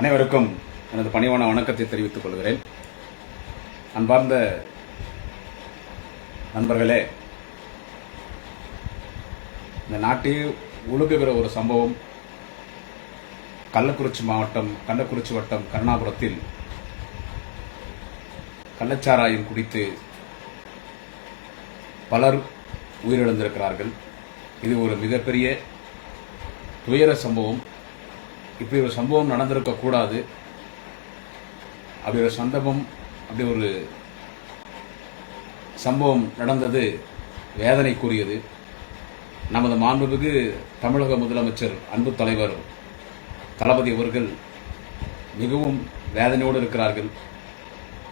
அனைவருக்கும் எனது பணிவான வணக்கத்தை தெரிவித்துக் கொள்கிறேன். அன்பார்ந்த நண்பர்களே, இந்த நாட்டில் ஒழுகுகிற ஒரு சம்பவம் கள்ளக்குறிச்சி மாவட்டம் கள்ளக்குறிச்சி வட்டம் கருணாபுரத்தில் கள்ளச்சாராயம் குடித்து பலர் உயிரிழந்திருக்கிறார்கள். இது ஒரு மிகப்பெரிய துயர சம்பவம். இப்படி ஒரு சம்பவம் நடந்திருக்கக்கூடாது. அப்படி ஒரு சம்பவம் நடந்தது வேதனைக்குரியது. நமது மாண்புமிகு தமிழக முதலமைச்சர் அன்பு தலைவர் தளபதி அவர்கள் மிகவும் வேதனையோடு இருக்கிறார்கள்.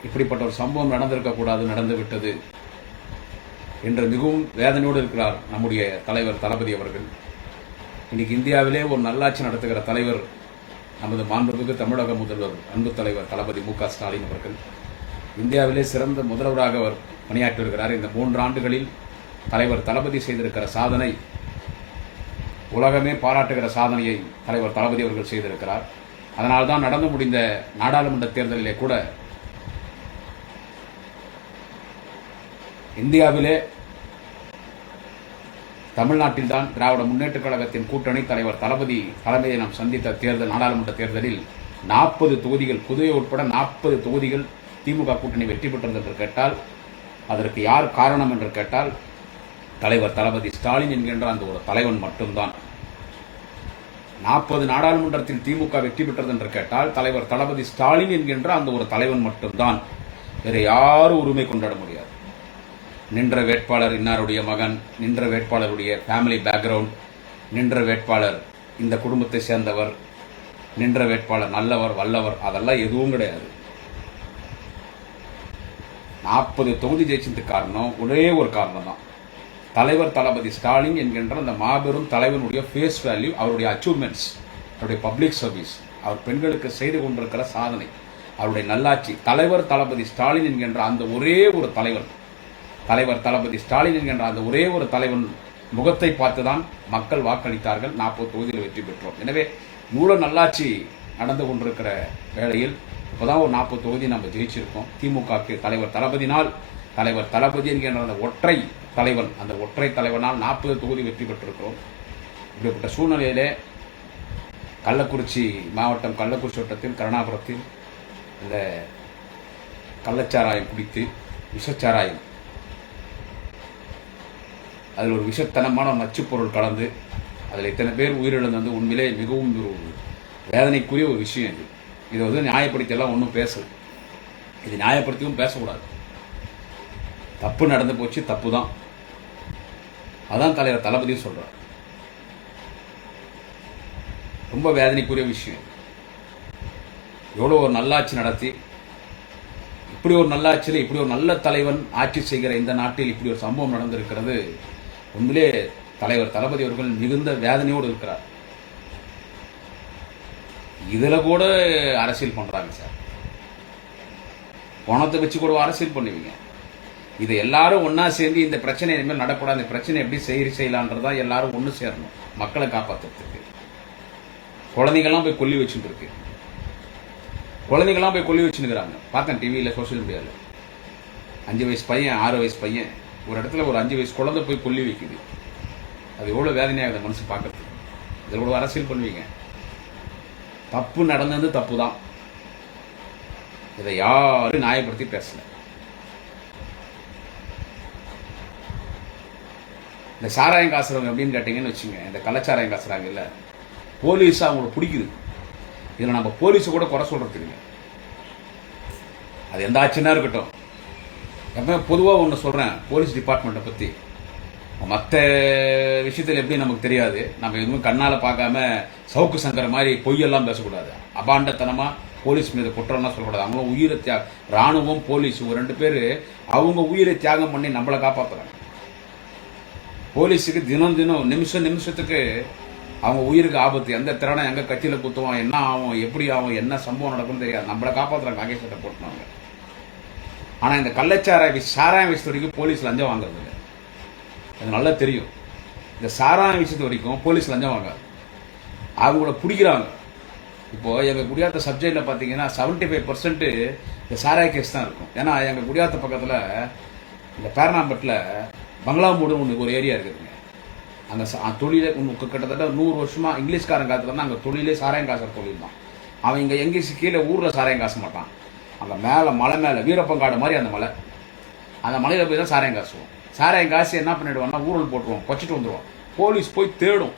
இப்படிப்பட்ட ஒரு சம்பவம் நடந்திருக்கக்கூடாது, நடந்துவிட்டது என்று மிகவும் வேதனையோடு இருக்கிறார் நம்முடைய தலைவர் தளபதி அவர்கள். இன்னைக்கு இந்தியாவிலே ஒரு நல்லாட்சி நடத்துகிற தலைவர் நமது மாண்புமிகு தமிழக முதல்வர் அன்பு தலைவர் தளபதி மு.க. ஸ்டாலின் அவர்கள். இந்தியாவிலே சிறந்த முதல்வராக அவர் பணியாற்றி வருகிறார். இந்த 3 ஆண்டுகளில் தலைவர் தளபதி செய்திருக்கிற சாதனை, உலகமே பாராட்டுகிற சாதனையை தலைவர் தளபதி அவர்கள் செய்திருக்கிறார். அதனால்தான் நடந்து முடிந்த நாடாளுமன்ற தேர்தலிலே கூட இந்தியாவிலே தமிழ்நாட்டில்தான் திராவிட முன்னேற்றக் கழகத்தின் கூட்டணி தலைவர் தளபதி தலைமையை நாம் சந்தித்த நாடாளுமன்ற தேர்தலில் 40 தொகுதிகள், புதுவை உட்பட 40 தொகுதிகள் திமுக கூட்டணி வெற்றி பெற்றது என்று கேட்டால் அதற்கு யார் காரணம் என்று கேட்டால் தலைவர் தளபதி ஸ்டாலின் என்கின்ற அந்த ஒரு தலைவன் மட்டும்தான். 40 நாடாளுமன்றத்தில் திமுக வெற்றி பெற்றது என்று கேட்டால் தலைவர் தளபதி ஸ்டாலின் என்கின்ற அந்த ஒரு தலைவன் மட்டும்தான். வேறு யாரும் உரிமை கொண்டாட முடியாது. நின்ற வேட்பாளர் இன்னாருடைய மகன், நின்ற வேட்பாளருடைய ஃபேமிலி பேக்ரவுண்ட், நின்ற வேட்பாளர் இந்த குடும்பத்தை சேர்ந்தவர், நின்ற வேட்பாளர் நல்லவர் வல்லவர், அதெல்லாம் எதுவும் கிடையாது. 40 தொகுதி ஜெயிச்சதுக்கு காரணம் ஒரே ஒரு காரணம் தான். தலைவர் தளபதி ஸ்டாலின் என்கின்ற அந்த மாபெரும் தலைவனுடைய ஃபேஸ் வேல்யூ, அவருடைய அச்சீவ்மெண்ட்ஸ், அவருடைய பப்ளிக் சர்வீஸ், அவர் பெண்களுக்கு செய்து கொண்டிருக்கிற சாதனை, அவருடைய நல்லாட்சி. தலைவர் தளபதி ஸ்டாலின் என்கின்ற அந்த ஒரே ஒரு தலைவர், தலைவர் தளபதி ஸ்டாலின் என்கின்ற அந்த ஒரே ஒரு தலைவன் முகத்தை பார்த்துதான் மக்கள் வாக்களித்தார்கள். 40 தொகுதியில் வெற்றி பெற்றோம். எனவே இவ்வளவு நல்லாட்சி நடந்து கொண்டிருக்கிற வேளையில் இப்போதான் ஒரு 40 தொகுதி நம்ம ஜெயிச்சிருக்கோம். திமுகக்கு தலைவர் தளபதினால், தலைவர் தளபதி என்கின்ற அந்த ஒற்றை தலைவன், அந்த ஒற்றை தலைவனால் 40 தொகுதி வெற்றி பெற்றிருக்கிறோம். இப்படிப்பட்ட சூழ்நிலையிலே கள்ளக்குறிச்சி மாவட்டம் கள்ளக்குறிச்சி வட்டத்தில் கருணாபுரத்தில் இந்த கள்ளச்சாராயம் குடித்து விஷச்சாராயம், அதில் ஒரு விஷத்தனமான நச்சுப்பொருள் கலந்து அதில் இத்தனை பேர் உயிரிழந்து உண்மையிலே மிகவும் ஒரு வேதனைக்குரிய ஒரு விஷயம். இது நியாயப்படுத்தியெல்லாம் ஒன்றும் பேசல. இது நியாயப்படுத்தியும் பேசக்கூடாது. தப்பு நடந்து போச்சு, தப்பு தான். அதான் தலைவர் தளபதியும் சொல்றார். ரொம்ப வேதனைக்குரிய விஷயம். எவ்வளோ ஒரு நல்லாட்சி நடத்தி, இப்படி ஒரு நல்லாட்சியில் இப்படி ஒரு நல்ல தலைவன் ஆட்சி செய்கிற இந்த நாட்டில் இப்படி ஒரு சம்பவம் நடந்திருக்கிறது. உண்மையிலே தலைவர் தளபதி அவர்கள் மிகுந்த வேதனையோடு இருக்கிறார். இதுல கூட அரசியல் பண்றாங்க சார். பணத்தை வச்சு கூட அரசியல் பண்ணுவீங்க. இது எல்லாரும் ஒன்னா சேர்ந்து இந்த பிரச்சனை இனிமேல் நடக்கூடாது, இந்த பிரச்சனை எப்படி செய்யலான்றதா எல்லாரும் ஒன்று சேரணும். மக்களை காப்பாற்றுறதுக்கு குழந்தைங்கள்லாம் போய் கொல்லி வச்சுட்டு இருக்கு. குழந்தைங்கள்லாம் போய் கொல்லி வச்சுருக்கிறாங்க. பார்த்தேன் டிவியில், சோசியல் மீடியாவில். 5 வயசு பையன், 6 வயசு பையன், ஒரு இடத்துல ஒரு 5 வயசு குழந்தை போய் கொல்லி வைக்குது. அது எவ்வளோ வேதனையாகுது மனசு பார்க்கறதுக்கு. இதில் கூட அரசியல் பண்ணுவீங்க. தப்பு நடந்தது தப்பு தான். இதை யாரும் நியாயப்படுத்தி பேசல. இந்த சாராயம் காசுறவங்க எப்படின்னு கேட்டீங்கன்னு வச்சுங்க, இந்த கள்ளச்சாராயம் காசுறாங்க இல்லை, போலீஸ் அவங்களுக்கு பிடிக்குது. இதில் நம்ம போலீஸை கூட குறை சொல்றது இல்லை. அது எந்த ஆட்சினா இருக்கட்டும். எப்போ பொதுவாக ஒன்று சொல்கிறேன், போலீஸ் டிபார்ட்மெண்ட்டை பற்றி. மற்ற விஷயத்தில் எப்படி நமக்கு தெரியாது. நம்ம எதுவும் கண்ணால் பார்க்காம சவுக்கு சங்கர மாதிரி பொய்யெல்லாம் பேசக்கூடாது. அபாண்டத்தனமாக போலீஸ் மீது குற்றம்லாம் சொல்லக்கூடாது. அவங்களும் உயிரை ராணுவம் போலீஸ் 2 பேர் அவங்க உயிரை தியாகம் பண்ணி நம்மளை காப்பாற்றுறாங்க. போலீஸுக்கு தினம் நிமிஷத்துக்கு அவங்க உயிருக்கு ஆபத்து. எந்த திறனை எங்க கட்சியில் குத்துவோம், என்ன ஆகும், எப்படி ஆகும், என்ன சம்பவம் நடக்கும்னு தெரியாது. நம்மளை காப்பாற்றுறாங்க நாகேஷ் சட்டை போட்டுனாங்க. ஆனால் இந்த சாராயம் விஷயத்து வரைக்கும் போலீஸ் லஞ்சம் வாங்குறது இல்லை. அது நல்லா தெரியும். இந்த சாராயம் விஷயத்து வரைக்கும் போலீஸ் லஞ்சம் வாங்காது. அவங்கள பிடிக்கிறாங்க. இப்போது எங்கள் குடியாத்த சப்ஜெக்டில் பார்த்தீங்கன்னா 75% இந்த சாராய கேஸ் தான் இருக்கும். ஏன்னா எங்கள் குடியாத்த பக்கத்தில் இந்த பேரணாம்பட்டில் பங்களாமூடு ஒன்று ஒரு ஏரியா இருக்குதுங்க. அங்கே தொழிலே கிட்டத்தட்ட 100 வருஷமாக இங்கிலீஷ்காரன் காலத்தில் தான் அங்கே தொழிலே சாராயம் காசுற தொழில் தான். அவன் இங்கே எங்கேயும் கீழே ஊரில் சாராயம் காச மாட்டான். அங்கே மேலே மலை மேலே வீரப்பங்காடு மாதிரி அந்த மலை, அந்த மலையில் போய் தான் சாராயம் காசுவோம். சாராயம் காசு என்ன பண்ணிடுவான்னா ஊழல் போட்டுருவோம், கொச்சிட்டு வந்துடுவோம். போலீஸ் போய் தேடும்,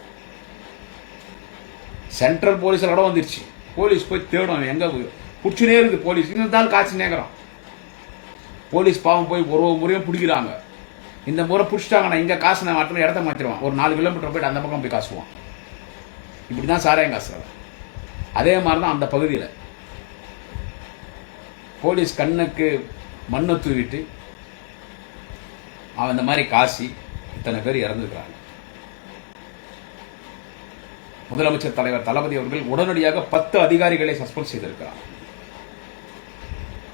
சென்ட்ரல் போலீஸில் கூட வந்துருச்சு. போலீஸ் போய் தேடும், எங்கே போய் பிடிச்சினே இருக்குது போலீஸ். இருந்தாலும் காசு நேக்கிறோம். போலீஸ் பாவம் போய் ஒரு முறையும் பிடிக்கிறாங்க. இந்த முறை பிடிச்சிட்டாங்கன்னா இங்கே காசு நான் மாற்ற இடத்த மாற்றிடுவான். ஒரு 4 கிலோமீட்டர் போய்ட்டு அந்த பக்கம் போய் காசுவான். இப்படி தான் சாராயம் காசுறாங்க. அதே மாதிரி தான் அந்த பகுதியில் போலீஸ் கண்ணுக்கு மண்ணை தூவிட்டு அவன் இந்த மாதிரி காசி இத்தனை பேர் இறந்துக்கிறாங்க. முதலமைச்சர் தலைவர் தளபதி அவர்கள் உடனடியாக 10 அதிகாரிகளை சஸ்பெண்ட் செய்திருக்கிறார்.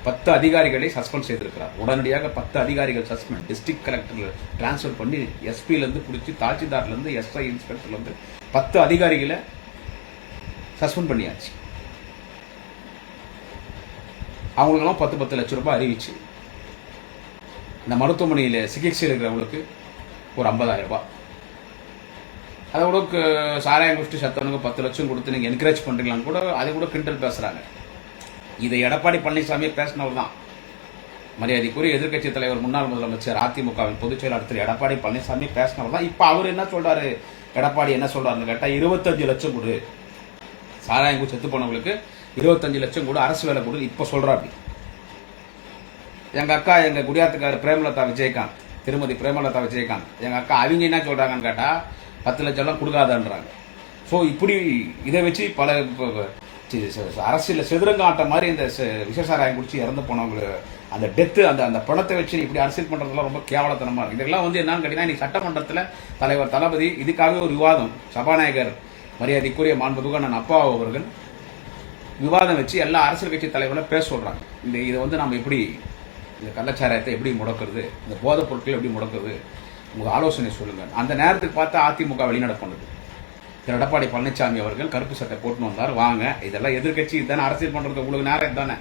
10 அதிகாரிகளை சஸ்பெண்ட் செய்திருக்கிறார். உடனடியாக 10 அதிகாரிகள் சஸ்பெண்ட். டிஸ்ட்ரிக்ட் கலெக்டர் டிரான்ஸ்ஃபர் பண்ணி எஸ்பியிலேருந்து பிடிச்சி தாசில்தார்லேருந்து எஸ்ஐ இன்ஸ்பெக்டர்லேருந்து 10 அதிகாரிகளை சஸ்பெண்ட் பண்ணியாச்சு. அவங்களுக்கெல்லாம் 10 லட்சம் ரூபாய் அறிவிச்சு, இந்த மருத்துவமனையில் சிகிச்சை இருக்கிறவங்களுக்கு ஒரு 50,000 ரூபாய், அதை கூட சாராயம் குடிச்சிட்டு சத்தவனுக்கு 10 லட்சம் கொடுத்து நீங்கள் என்கரேஜ் பண்ணுறீங்களான்னு கூட அதை கூட கிண்டல் பேசுகிறாங்க. இதை எடப்பாடி பழனிசாமி பேசினவர் தான். மரியாதைக்குரிய எதிர்க்கட்சி தலைவர் முன்னாள் முதலமைச்சர் அதிமுகவின் பொதுச் செயலாளர் திரு எடப்பாடி பழனிசாமி பேசினவர் தான். இப்போ அவர் என்ன சொல்றாரு, எடப்பாடி என்ன சொல்றாருன்னு கேட்டால் 25 லட்சம் கொடு, சாராயம் குடிச்சு செத்து போனவங்களுக்கு 25 லட்சம் கொடு, அரசு வேலை கொடு இப்போ சொல்றாரு. எங்கள் அக்கா, எங்கள் குடியாத்துக்காரர் பிரேமலதா விஜயகாந்த், திருமதி பிரேமலதா விஜயகாந்த், எங்கள் அக்கா அவங்க என்ன சொல்கிறாங்கன்னு கேட்டால் 10 லட்சம்லாம் கொடுக்காதான்றாங்க. ஸோ இப்படி இதை வச்சு பல அரசியல் செதுரங்காட்ட மாதிரி இந்த விஷசாராயம் குடிச்சு இறந்து போனவங்க அந்த டெத்து அந்த பணத்தை வச்சு இப்படி அரசியல் பண்ணுறதுலாம் ரொம்ப கேவலத்தனமாக இருக்குது. இதெல்லாம் வந்து என்னன்னு கேட்டிங்கன்னா, இன்னைக்கு சட்டமன்றத்தில் தலைவர் தளபதி இதுக்காகவே ஒரு விவாதம், சபாநாயகர் மரியாதைக்குரிய மாண்புமிகு அண்ணன் அப்பாவு அவர்கள் விவாதம் வச்சு எல்லா அரசியல் கட்சி தலைவர்களும் பேச சொல்கிறாங்க. இதை வந்து நம்ம எப்படி இந்த கள்ளச்சாராயத்தை எப்படி முடக்கிறது, இந்த போதைப் பொருட்களை எப்படி முடக்கிறது, உங்களுக்கு ஆலோசனை சொல்லுங்கள். அந்த நேரத்துக்கு பார்த்தா அதிமுக வெளிநடப்பு பண்ணுது. திரு எடப்பாடி பழனிசாமி அவர்கள் கருப்பு சட்டை போட்டுன்னு வந்தார். வாங்க, இதெல்லாம் எதிர்கட்சி தானே அரசியல் பண்ணுறதுக்கு உங்களுக்கு நேரம் தானே.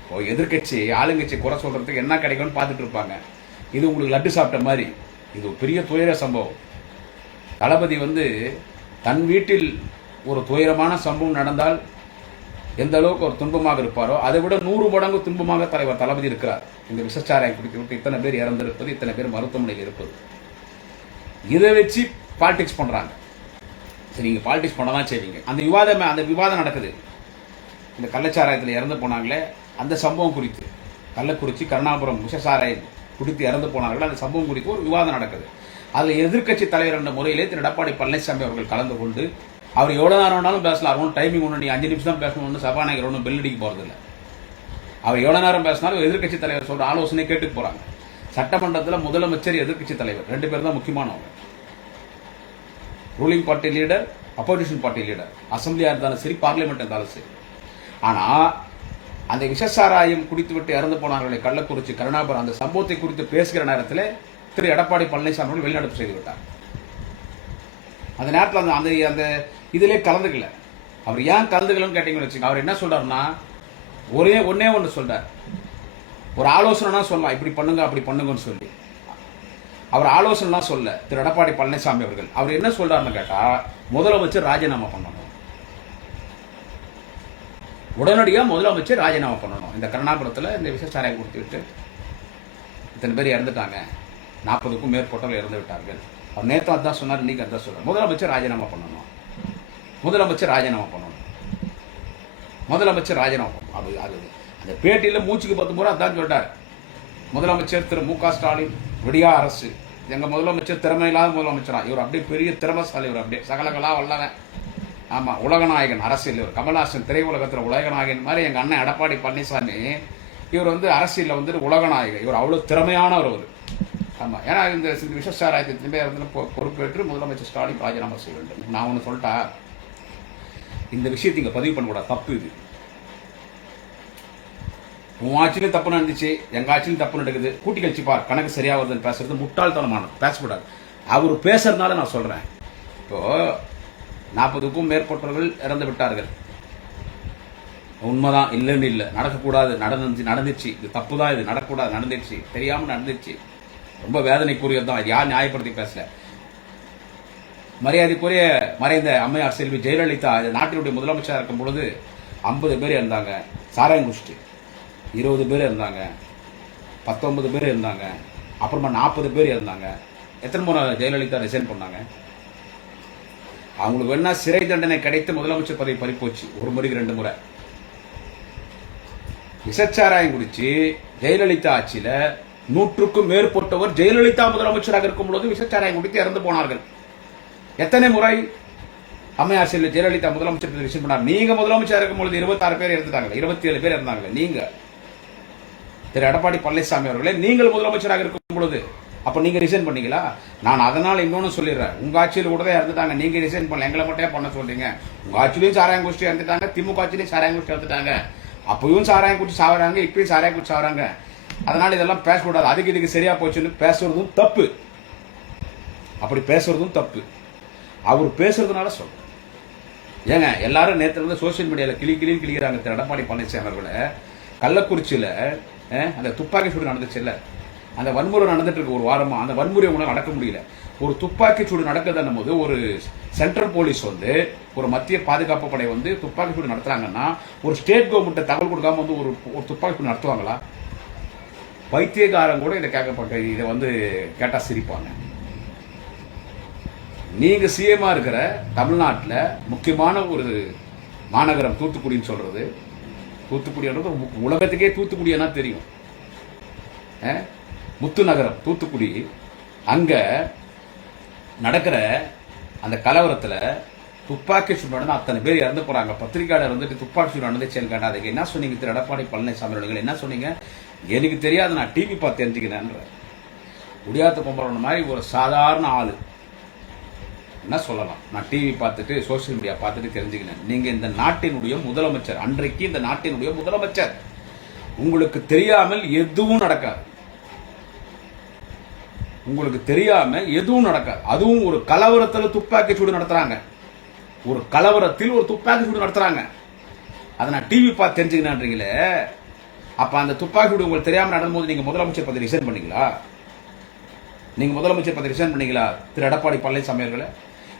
இப்போ எதிர்கட்சி ஆளுங்கட்சி குறை சொல்கிறதுக்கு என்ன கிடைக்கும்னு பார்த்துட்டு இருப்பாங்க. இது உங்களுக்கு லட்டு சாப்பிட்ட மாதிரி. இது ஒரு பெரிய துயர சம்பவம். தளபதி வந்து தன் வீட்டில் ஒரு துயரமான சம்பவம் நடந்தால் எந்த அளவுக்கு ஒரு துன்பமாக இருப்பாரோ அதை விட 100 மடங்கு துன்பமாக தலைவர் தளபதி இருக்கிறார். இந்த விஷச்சாராயம் குடித்து இத்தனை பேர் இறந்திருப்பது, இத்தனை பேர் மருத்துவமனையில் இருப்பது, இதை வச்சு பாலிடிக்ஸ் பண்ணுறாங்க. சரி, நீங்கள் பாலிடிக்ஸ் பண்ண தான் செய்வீங்க. அந்த விவாதம் நடக்குது. இந்த கள்ளச்சாராயத்தில் இறந்து போனாங்களே அந்த சம்பவம் குறித்து, கள்ளக்குறிச்சி கருணாபுரம் விஷசாராயம் குடித்து இறந்து போனார்கள், அந்த சம்பவம் குறித்து ஒரு விவாதம் நடக்குது. அதில் எதிர்க்கட்சி தலைவர் என்ற முறையிலே திரு எடப்பாடி பழனிசாமி அவர்கள் கலந்து கொண்டு, அவர் எவ்வளோ நேரம் வேணாலும் பேசலாம். ஒன்றும் டைமிங் ஒன்று, நீ 5 நிமிஷம் தான் பேசணும்னு சபாநாயகர் ஒன்றும் பெல் அடிக்க போகிறதில்ல. அவர் எவ்வளோ நேரம் பேசினாலும் எதிர்க்கட்சி தலைவர் சொல்கிற ஆலோசனை கேட்டுக்கு போகிறாங்க. சட்டமன்றத்தில் முதலமைச்சர், எதிர்க்கட்சி தலைவர் 2 பேர் தான் முக்கியமானவங்க. Ruling party leader, opposition party leader, அசம்பிளியாக இருந்தாலும் சரி, பார்லிமெண்ட் இருந்தாலும் சரி. ஆனால் அந்த விஷசாராயம் குடித்துவிட்டு இறந்து போனார்களே கள்ளக்குறிச்சி கருணாபுரம், அந்த சம்பவத்தை குறித்து பேசுகிற நேரத்தில் திரு எடப்பாடி பழனிசாமி அவர்கள் வெளிநடப்பு செய்து விட்டார். அந்த நேரத்தில் அந்த இதிலே கலந்துக்கல. அவர் ஏன் கலந்துக்கலன்னு கேட்டீங்கன்னு வச்சுக்கோங்க. அவர் என்ன சொல்றாருன்னா, ஒன்னே ஒன்று சொல்றார். ஒரு ஆலோசனைனா சொல்லலாம், இப்படி பண்ணுங்க அப்படி பண்ணுங்கன்னு சொல்லி. அவர் ஆலோசனைலாம் சொல்ல திரு எடப்பாடி பழனிசாமி அவர்கள். அவர் என்ன சொல்றாருன்னு கேட்டா, முதலமைச்சர் ராஜினாமா பண்ணணும், உடனடியாக முதலமைச்சர் ராஜினாமா பண்ணணும். இந்த கருணாபுரத்தில் இந்த விஷச்சாராயம் கொடுத்துவிட்டு இத்தனை பேர் இறந்துட்டாங்க, 40க்கும் மேற்பட்டவர்கள் இறந்து விட்டார்கள். அவர் நேற்று அதான் சொன்னார், இன்னைக்கு அதான் சொல்றார். முதலமைச்சர் ராஜினாமா பண்ணணும், முதலமைச்சர் ராஜினாமா பண்ணணும், முதலமைச்சர் ராஜினாமா பண்ணணும். அது அந்த பேட்டியில் மூச்சுக்கு 10 முறை அதான் சொல்றார். முதலமைச்சர் திரு மு க ஸ்டாலின், விடியா அரசு, எங்க முதலமைச்சர் திறமையில்லாத முதலமைச்சரா, இவர் அப்படியே பெரிய திறமசாலி, இவர் அப்படியே சகலகலா வல்லவன், ஆமா உலகநாயகன் அரசியல். இவர் கமல்ஹாசன் திரையுலகத்தில் உலகநாயகன் மாதிரி எங்க அண்ணன் எடப்பாடி பழனிசாமி இவர் வந்து அரசியலில் வந்து உலகநாயகன். இவர் அவ்வளவு திறமையானவர் அவர். ஆமா, ஏன்னா இந்த விஷச்சாராயத்தின் பேர் வந்து பொறுப்பேற்று முதலமைச்சர் ஸ்டாலின் ராஜினாமா செய்ய வேண்டும். நான் ஒன்று சொல்லிட்டா, இந்த விஷயத்தை இங்கே பதிவு பண்ணக்கூடாது, தப்பு இது. உன் ஆட்சியிலும் தப்பு நடந்துச்சு, எங்க ஆட்சியிலும் தப்பு நடக்குது, கூட்டி கழிச்சு பார், கணக்கு சரியா வருதுன்னு பேசுறது முட்டாள்தனமானது, பேசக்கூடாது. அவர் பேசுறதுனால நான் சொல்றேன். இப்போ 40க்கும் மேற்பட்டவர்கள் இறந்து விட்டார்கள். உண்மைதான், இல்லைன்னு இல்லை, நடக்கக்கூடாது, நடந்துச்சு, இது தப்பு தான், இது நடக்கக்கூடாது, நடந்துச்சு, தெரியாமல் நடந்துச்சு. ரொம்ப வேதனைக்குரியது தான், யார் நியாயப்படுத்தி பேசல. மரியாதைக்குரிய மறைந்த அம்மையார் செல்வி ஜெயலலிதா நாட்டினுடைய முதலமைச்சராக இருக்கும் பொழுது 50 பேர் இருந்தாங்க சாராயம் குடிச்சிட்டு, 20 பேர் இருந்தாங்க, 19 பேர் இருந்தாங்க, அப்புறமா 40 பேர் இருந்தாங்க. எத்தனை முறை ஜெயலலிதா ரிசைன் பண்ணாங்க? அவங்களுக்கு வேணா சிறை தண்டனை கிடைத்து முதலமைச்சர் பதவி பறிப்போச்சு, ஒரு முறைக்கு 2 முறை. விசச்சாராயம் குடிச்சு ஜெயலலிதா ஆட்சியில 100க்கும் மேற்பட்டவர் ஜெயலலிதா முதலமைச்சராக இருக்கும் பொழுது விசச்சாராயம் குடித்து இறந்து போனார்கள். எத்தனை முறை அம்மையார் செல்வி ஜெயலலிதா முதலமைச்சர் ரிசைன் பண்ணார்? நீங்க முதலமைச்சர் இருக்கும் பொழுது 26 பேர் இறந்துட்டாங்க, 27 பேர் இருந்தாங்க. நீங்க திரு எடப்பாடி பழனிசாமி அவர்களே, நீங்கள் முதலமைச்சராக இருக்கும் பொழுது அப்ப நீங்க ரிசைன் பண்ணீங்களா? நான் அதனால இன்னொன்னு சொல்லிடுறேன், உங்க ஆட்சியில் கூட தான் இறந்துட்டாங்க, நீங்க ரிசைன் பண்ணல, எங்களை மட்டும் பண்ண சொல்றீங்க. உங்க ஆட்சியிலையும் சாராயம் குடிச்சு இறந்துட்டாங்க, திமுக ஆட்சியிலையும் சாராயம் குடிச்சு இறந்துட்டாங்க, அப்பயும் சாராயம் குடிச்சு சாவறாங்க, இப்பயும் சாராயம் குடிச்சு சாவறாங்க. அதனால இதெல்லாம் பேசக்கூடாது, அதுக்கு இதுக்கு சரியா போச்சுன்னு பேசுறதும் தப்பு, அப்படி பேசுறதும் தப்பு. அவர் பேசுறதுனால சொல்றேன். ஏங்க எல்லாரும் நேற்று இருந்து சோசியல் மீடியாவில் கிளிக்கிறாங்க திரு எடப்பாடி பழனிசாமி அவர்களை. கள்ளக்குறிச்சியில் அந்த துப்பாக்கி சூடு நடந்துச்சு இல்ல, அந்த வன்முறை நடந்துட்டு இருக்கு ஒரு வாரமா, அந்த வன்முறை உங்களால் நடக்க முடியல. ஒரு துப்பாக்கி சூடு நடக்குதுன்னும் போது ஒரு சென்ட்ரல் போலீஸ் ஒரு மத்திய பாதுகாப்பு படை துப்பாக்கி சூடு நடத்துறாங்கன்னா ஒரு ஸ்டேட் கவர்மெண்ட் தகவல் கொடுக்காம ஒரு துப்பாக்கி சூடு நடத்துவாங்களா? பைத்தியகாரன் கூட இதை கேட்கப்பட்ட இதை கேட்டா சிரிப்பாங்க. நீங்க சிஎம்மா இருக்கிற தமிழ்நாட்டில் முக்கியமான ஒரு மாநகரம் தூத்துக்குடின்னு சொல்றது, தூத்துக்குடின்றது உலகத்துக்கே தூத்துக்குடியா தெரியும். முத்து நகரம் தூத்துக்குடி, அங்க நடக்கிற அந்த கலவரத்துல துப்பாக்கி சூடு நடந்து அத்தனை பேர் இறந்து போறாங்க. பத்திரிகையாளர் துப்பாக்கி சூடு நடந்துச்சேன்னு கேட்டா அதுக்கு என்ன சொன்னீங்க திரு எடப்பாடி பழனிசாமி அவர்கள்? என்ன சொன்னீங்க? எனக்கு தெரியாது, நான் டிவி பார்த்து தெரிஞ்சுக்கிறேன்ற குடியாத்த பொம்பளை மாதிரி ஒரு சாதாரண ஆளு என்ன சொல்லலாம்? நான் டிவி பார்த்துட்டு சோசியல் மீடியா பார்த்துட்டு தெரிஞ்சுக்கினேன். நீங்க இந்த நாட்டினுடைய முதலமைச்சர், அன்றைக்கு இந்த நாட்டினுடைய முதலமைச்சர், உங்களுக்கு தெரியாமல் எதுவும் நடக்காது, உங்களுக்கு தெரியாம எதுவும் நடக்காது. அதுவும் ஒரு கலவரத்தில் துப்பாக்கி சூடு நடத்துறாங்க, ஒரு கலவரத்தில் ஒரு துப்பாக்கி சூடு நடத்துறாங்க. அதை நான் டிவி பார்த்து தெரிஞ்சுக்கினேன்றீங்களே, அப்ப அந்த துப்பாக்கி சூடு உங்களுக்கு தெரியாம நடக்கும்போது நீங்க முதலமைச்சர் பதவி ரிசைன் பண்ணீங்களா? நீங்க முதலமைச்சர் பதவி ரிசைன் பண்ணீங்களா திரு எடப்பாடி பழனிசாமி அவர்களே?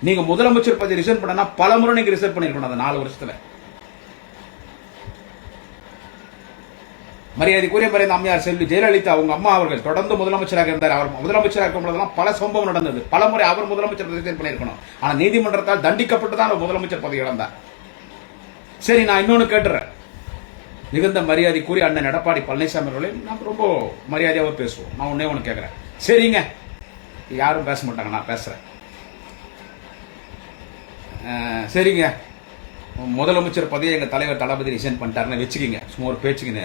நீங்க முதலமைச்சர் பதவி ரிசைன் பண்ணா பல முறை நீங்க ரிசைன் பண்ணிருக்கணும் அந்த 4 வருஷத்துல. மரியாதைக்குரிய மறைந்த அம்மையார் செல்வி ஜெயலலிதா உங்க அம்மா அவர்கள் தொடர்ந்து முதலமைச்சராக இருந்தார். அவர் முதலமைச்சராக இருக்கும் போதெல்லாம் பல சம்பவம் நடந்தது, பல முறை அவர் முதலமைச்சர் ரிசைன் பண்ணிருக்கணும். ஆனா நீதிமன்றத்தால் தண்டிக்கப்பட்டு தான் அவர் முதலமைச்சர் பதவி இழந்தார். சரி, நான் இன்னொன்னு கேட்டுறேன். மிகுந்த மரியாதைக்குரிய அண்ணன் எடப்பாடி பழனிசாமி அவர்களே, நான் ரொம்ப மரியாதையாக பேசுவோம். நான் ஒண்ணு கேட்கிறேன். சரிங்க, யாரும் பேச மாட்டாங்க, நான் பேசுறேன். சரிங்க, முதலமைச்சர் பதவியை எங்க தலைவர் தளபதி ரிசைன் பண்ணிட்டாருன்னு வச்சுக்கிங்க, சும்மா ஒரு பேச்சுக்கு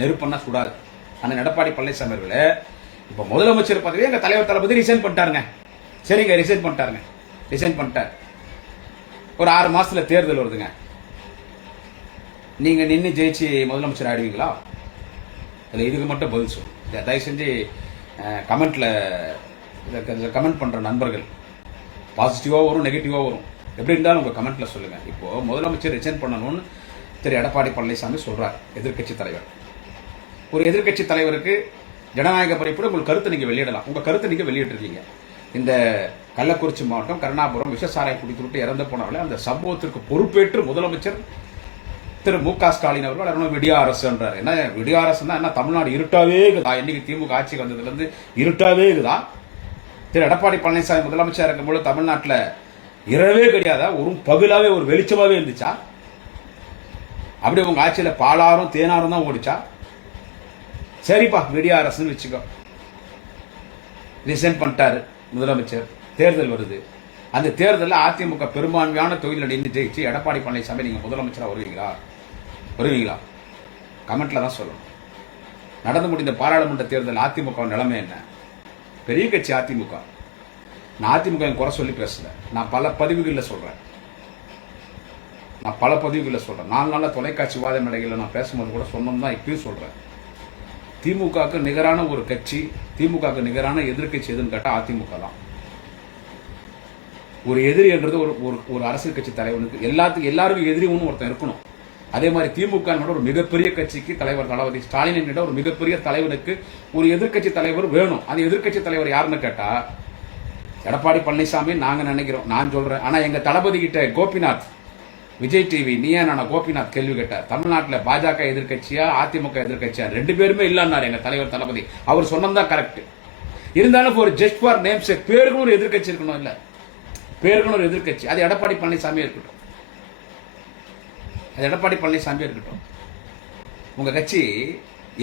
நெருப்பண்ணா சுடாது. அண்ணன் எடப்பாடி பழனிசாமி அவர்களே, இப்ப முதலமைச்சர் பதவியை எங்க தலைவர் தளபதி ரிசைன் பண்ணிட்டாருங்க. சரிங்க, ரிசைன் பண்ணிட்டாருங்க, ரிசைன் பண்ணிட்டார். ஒரு 6 மாசத்துல தேர்தல் வருதுங்க, நீங்க நின்று ஜெயிச்சு முதலமைச்சர் ஆயிடுவீங்களா? இதுக்கு மட்டும் பதில் சொல்லு. தயவு செஞ்சு கமெண்ட்ல கமெண்ட் பண்ற நண்பர்கள் பாசிட்டிவா வரும், நெகட்டிவா வரும், எப்படி இருந்தாலும் உங்க கமெண்ட்ல சொல்லுங்க. இப்போ முதலமைச்சர் ரிசைன் பண்ணணும்னு திரு எடப்பாடி பழனிசாமி சொல்றார், எதிர்கட்சி தலைவர். ஒரு எதிர்கட்சி தலைவருக்கு ஜனநாயக பறிப்போடு உங்கள் கருத்தை நீங்க வெளியிடலாம். உங்க கருத்தை நீங்க வெளியிட்டிருக்கீங்க. இந்த கள்ளக்குறிச்சி மாவட்டம் கருணாபுரம் விஷசாராயம் குடித்துவிட்டு இறந்து போனவர்களே, அந்த சம்பவத்திற்கு பொறுப்பேற்று முதலமைச்சர் திரு மு.க. ஸ்டாலின் அவர்கள் விடிய அரசுன்றார். என்ன விடிய அரசுன்னா என்ன? தமிழ்நாடு இருட்டாவே இருக்குதா? இன்னைக்கு திமுக ஆட்சிக்கு வந்ததுல இருந்து இருட்டாவே இருக்குதா? திரு எடப்பாடி பழனிசாமி முதலமைச்சர் இருக்கும்போது தமிழ்நாட்டில் இரவே கிடையாதா? ஒரு பகலாவே ஒரு வெளிச்சமாவே இருந்துச்சா? அப்படி உங்க ஆட்சியில பாலாரும் தேனாரும் தான் ஓடிச்சா? சரிப்பா, விடிய அரசுன்னு வச்சுக்கோ. ரிசைன் பண்ணிட்டாரு முதலமைச்சர், தேர்தல் வருது. அந்த தேர்தலில் அதிமுக பெரும்பான்மையான தொகுதியில் நின்று ஜெயிச்சு எடப்பாடி பழனிசாமி நீங்க முதலமைச்சரா வருவீங்களா? கமெண்ட்ல தான் சொல்லணும். நடந்து முடிந்த பாராளுமன்ற தேர்தல் அதிமுக நிலைமை என்ன? பெரிய கட்சி அதிமுக. நான் அதிமுக குறை சொல்லி பேசல, நான் பல பதிவுகளில் சொல்றேன். 4 நாள் தொலைக்காட்சி வாத மேடைகளில் நான் பேசும்போது கூட சொன்னோம் தான், இப்பயும் சொல்றேன். திமுகவுக்கு நிகரான ஒரு கட்சி, திமுகவுக்கு நிகரான எதிர்கட்சி எதுன்னு கேட்டா அதிமுக தான். ஒரு எதிரி என்றது ஒரு அரசியல் கட்சி தலைவனுக்கு எல்லாருக்கும் எதிரி ஒன்று ஒருத்தன் இருக்கணும். அதே மாதிரி திமுக ஒரு மிகப்பெரிய கட்சிக்கு தலைவர் தளபதி ஸ்டாலின் என்கிற ஒரு மிகப்பெரிய தலைவனுக்கு ஒரு எதிர்க்கட்சி தலைவர் வேணும். அந்த எதிர்க்கட்சி தலைவர் யாருன்னு கேட்டா எடப்பாடி பழனிசாமி நாங்க நினைக்கிறோம், நான் சொல்றேன். ஆனா எங்க தளபதி கிட்ட கோபிநாத் விஜய் டிவி நீயா நான் கோபிநாத் கேள்வி கேட்டார், தமிழ்நாட்டில் பாஜக எதிர்கட்சியா அதிமுக எதிர்கட்சியா, 2 பேருமே இல்லன்னாரு எங்க தலைவர் தளபதி. அவர் சொன்னதான் கரெக்ட். இருந்தாலும் ஒரு ஜஸ்ட் ஃபார் நேம் சேக் பேருக்குன்னு ஒரு எதிர்கட்சி இருக்கணும், இல்ல பேருக்குன்னு ஒரு எதிர்கட்சி, அது எடப்பாடி பழனிசாமி இருக்கட்டும். அது எடப்பாடி பழனிசாமி இருக்கட்டும். உங்க கட்சி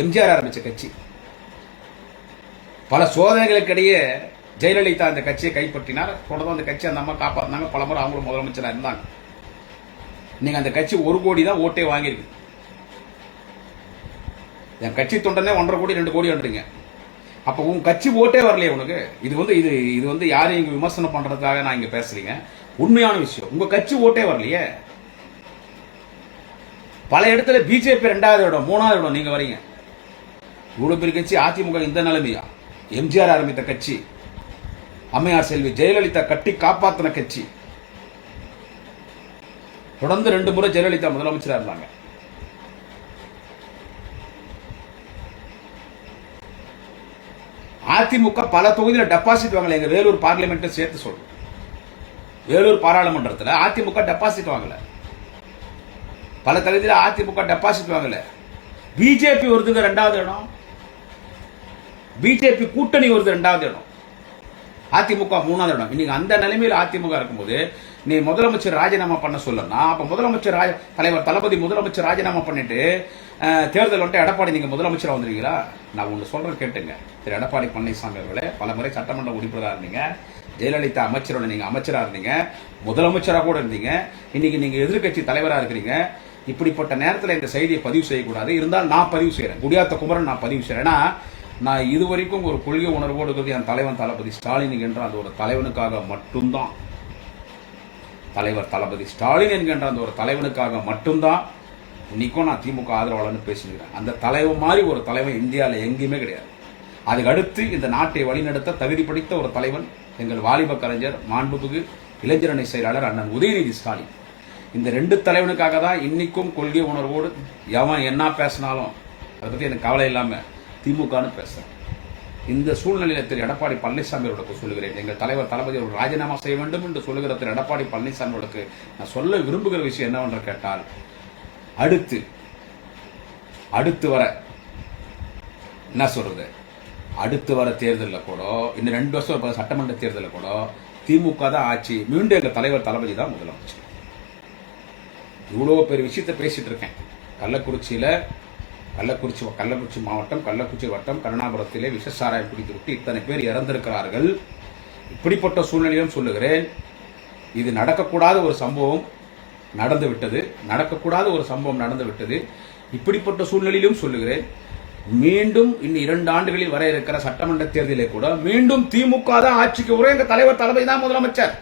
எம்ஜிஆர் ஆரம்பிச்ச கட்சி. பல சோதனைகளுக்கிடையே ஜெயலலிதா அந்த கட்சியை கைப்பற்றினார். தொடர்ந்து அந்த கட்சி அந்த அம்மா காப்பாற்றினாங்க. பல முறை அவங்களும் முதலமைச்சராக இருந்தாங்க. நீங்க அந்த கட்சி 1 கோடி தான் ஓட்டே வாங்கியிருக்கு. என் கட்சி தொண்டனே 1.5 கோடி 2 கோடி வந்துருங்க. அப்ப உன் கட்சி ஓட்டே வரலையே உனக்கு. இது வந்து யாரையும் இங்க விமர்சனம் பண்றதுக்காக நான் இங்க பேசுறீங்க. உண்மையான விஷயம், உங்க கட்சி ஓட்டே வரலையே. பல இடத்துல பிஜேபி 2வது இடம் 3வது இடம் நீங்க வரீங்க. இவ்வளவு பெரிய கட்சி அதிமுக இந்த நிலைமையா? எம்ஜிஆர் ஆரம்பித்த கட்சி, அம்மையார் செல்வி ஜெயலலிதா கட்டி காப்பாத்தின கட்சி. தொடர்ந்து 2 முறை ஜெயலலிதா முதலமைச்சரா இருந்தாங்க. அதிமுக பல தொகுதியில் டெபாசிட் வாங்கல. எங்க வேலூர் பார்லிமெண்ட் சேர்த்து சொல்றோம். வேலூர் பாராளுமன்றத்தில் அதிமுக டெபாசிட் வாங்கல. பல தொகுதியில் அதிமுக டெபாசிட் வாங்கல. பிஜேபி வருதுங்க 2வது இடம். பிஜேபி கூட்டணி வருது 2வது இடம். அதிமுக 3வது இடம். இன்னைக்கு அந்த நிலைமையில் அதிமுக இருக்கும்போது நீ முதலமைச்சர் ராஜினாமா பண்ண சொல்லனா, அப்ப முதலமைச்சர் தலைவர் தளபதி முதலமைச்சர் ராஜினாமா பண்ணிட்டு தேர்தல் வந்துட்டு எடப்பாடி நீங்க முதலமைச்சரா வந்துருவீங்களா? நான் ஒண்ணு சொல்றேன் கேட்டுங்க. திரு எடப்பாடி பழனிசாமி அவர்களே, பல முறை சட்டமன்ற உறுப்பினராக இருந்தீங்க. ஜெயலலிதா அமைச்சரோட நீங்க அமைச்சரா இருந்தீங்க, முதலமைச்சரா கூட இருந்தீங்க. இன்னைக்கு நீங்க எதிர்கட்சி தலைவரா இருக்கிறீங்க. இப்படிப்பட்ட நேரத்தில் இந்த செய்தியை பதிவு செய்யக்கூடாது. இருந்தால் நான் பதிவு செய்யறேன். குடியாத்த குமரன் நான் பதிவு செய்யறேன். ஏன்னா நான் இதுவரைக்கும் ஒரு கொள்கை உணர்வோடு இருக்கிறது என் தலைவன் தளபதி ஸ்டாலின் என்கின்ற அந்த ஒரு தலைவனுக்காக மட்டும்தான். தலைவர் தளபதி ஸ்டாலின் என்கின்ற அந்த ஒரு தலைவனுக்காக மட்டும்தான் இன்னைக்கும் நான் திமுக ஆதரவாளர்னு பேசிக்கிறேன். அந்த தலைவன் மாதிரி ஒரு தலைவன் இந்தியாவில் எங்கேயுமே கிடையாது. அதுக்கு அடுத்து இந்த நாட்டை வழிநடத்த தகுதி படித்த ஒரு தலைவன் எங்கள் வாலிப கலைஞர் மாண்புமிகு இளைஞரணி செயலாளர் அண்ணன் உதயநிதி ஸ்டாலின். இந்த 2 தலைவனுக்காக தான் இன்னைக்கும் கொள்கை உணர்வோடு எவன் என்ன பேசினாலும் அதை பற்றி எனக்கு கவலை இல்லாம திமுகன்னு பேசுறேன். இந்த சூழ்நிலையில் திரு எடப்பாடி பழனிசாமி அவர்களுக்கு சொல்லுகிறேன், எங்கள் தலைவர் தளபதி அவர்கள் ராஜினாமா செய்ய வேண்டும் என்று சொல்லுகிற திரு எடப்பாடி பழனிசாமி அவர்களுக்கு நான் சொல்ல விரும்புகிற விஷயம் என்னவென்று கேட்டால், அடுத்து வர என்ன சொல்றது, அடுத்து வர தேர்தலில் கூட இன்னும் 2 வருஷம் சட்டமன்ற தேர்தலில் கூட திமுக தான் ஆட்சி. மீண்டும் எங்கள் தலைவர் தளபதி தான் முதலமைச்சர். இவ்வளோ பெரிய விஷயத்தை பேசிட்டு இருக்கேன். கள்ளக்குறிச்சி மாவட்டம், கள்ளக்குறிச்சி வட்டம், கருணாபுரத்திலே விஷசாராயம் குடித்துவிட்டு இத்தனை பேர் இறந்திருக்கிறார்கள். இப்படிப்பட்ட சூழ்நிலையும் சொல்லுகிறேன், இது நடக்கக்கூடாத ஒரு சம்பவம் நடந்து விட்டது. இப்படிப்பட்ட சூழ்நிலையிலும் சொல்லுகிறேன், மீண்டும் இன்னும் 2 ஆண்டுகளில் வர இருக்கிற சட்டமன்ற தேர்தலிலே கூட மீண்டும் திமுக தான் ஆட்சிக்கு வரும். எங்க தலைவர் தளபதி தான் முதலமைச்சர்.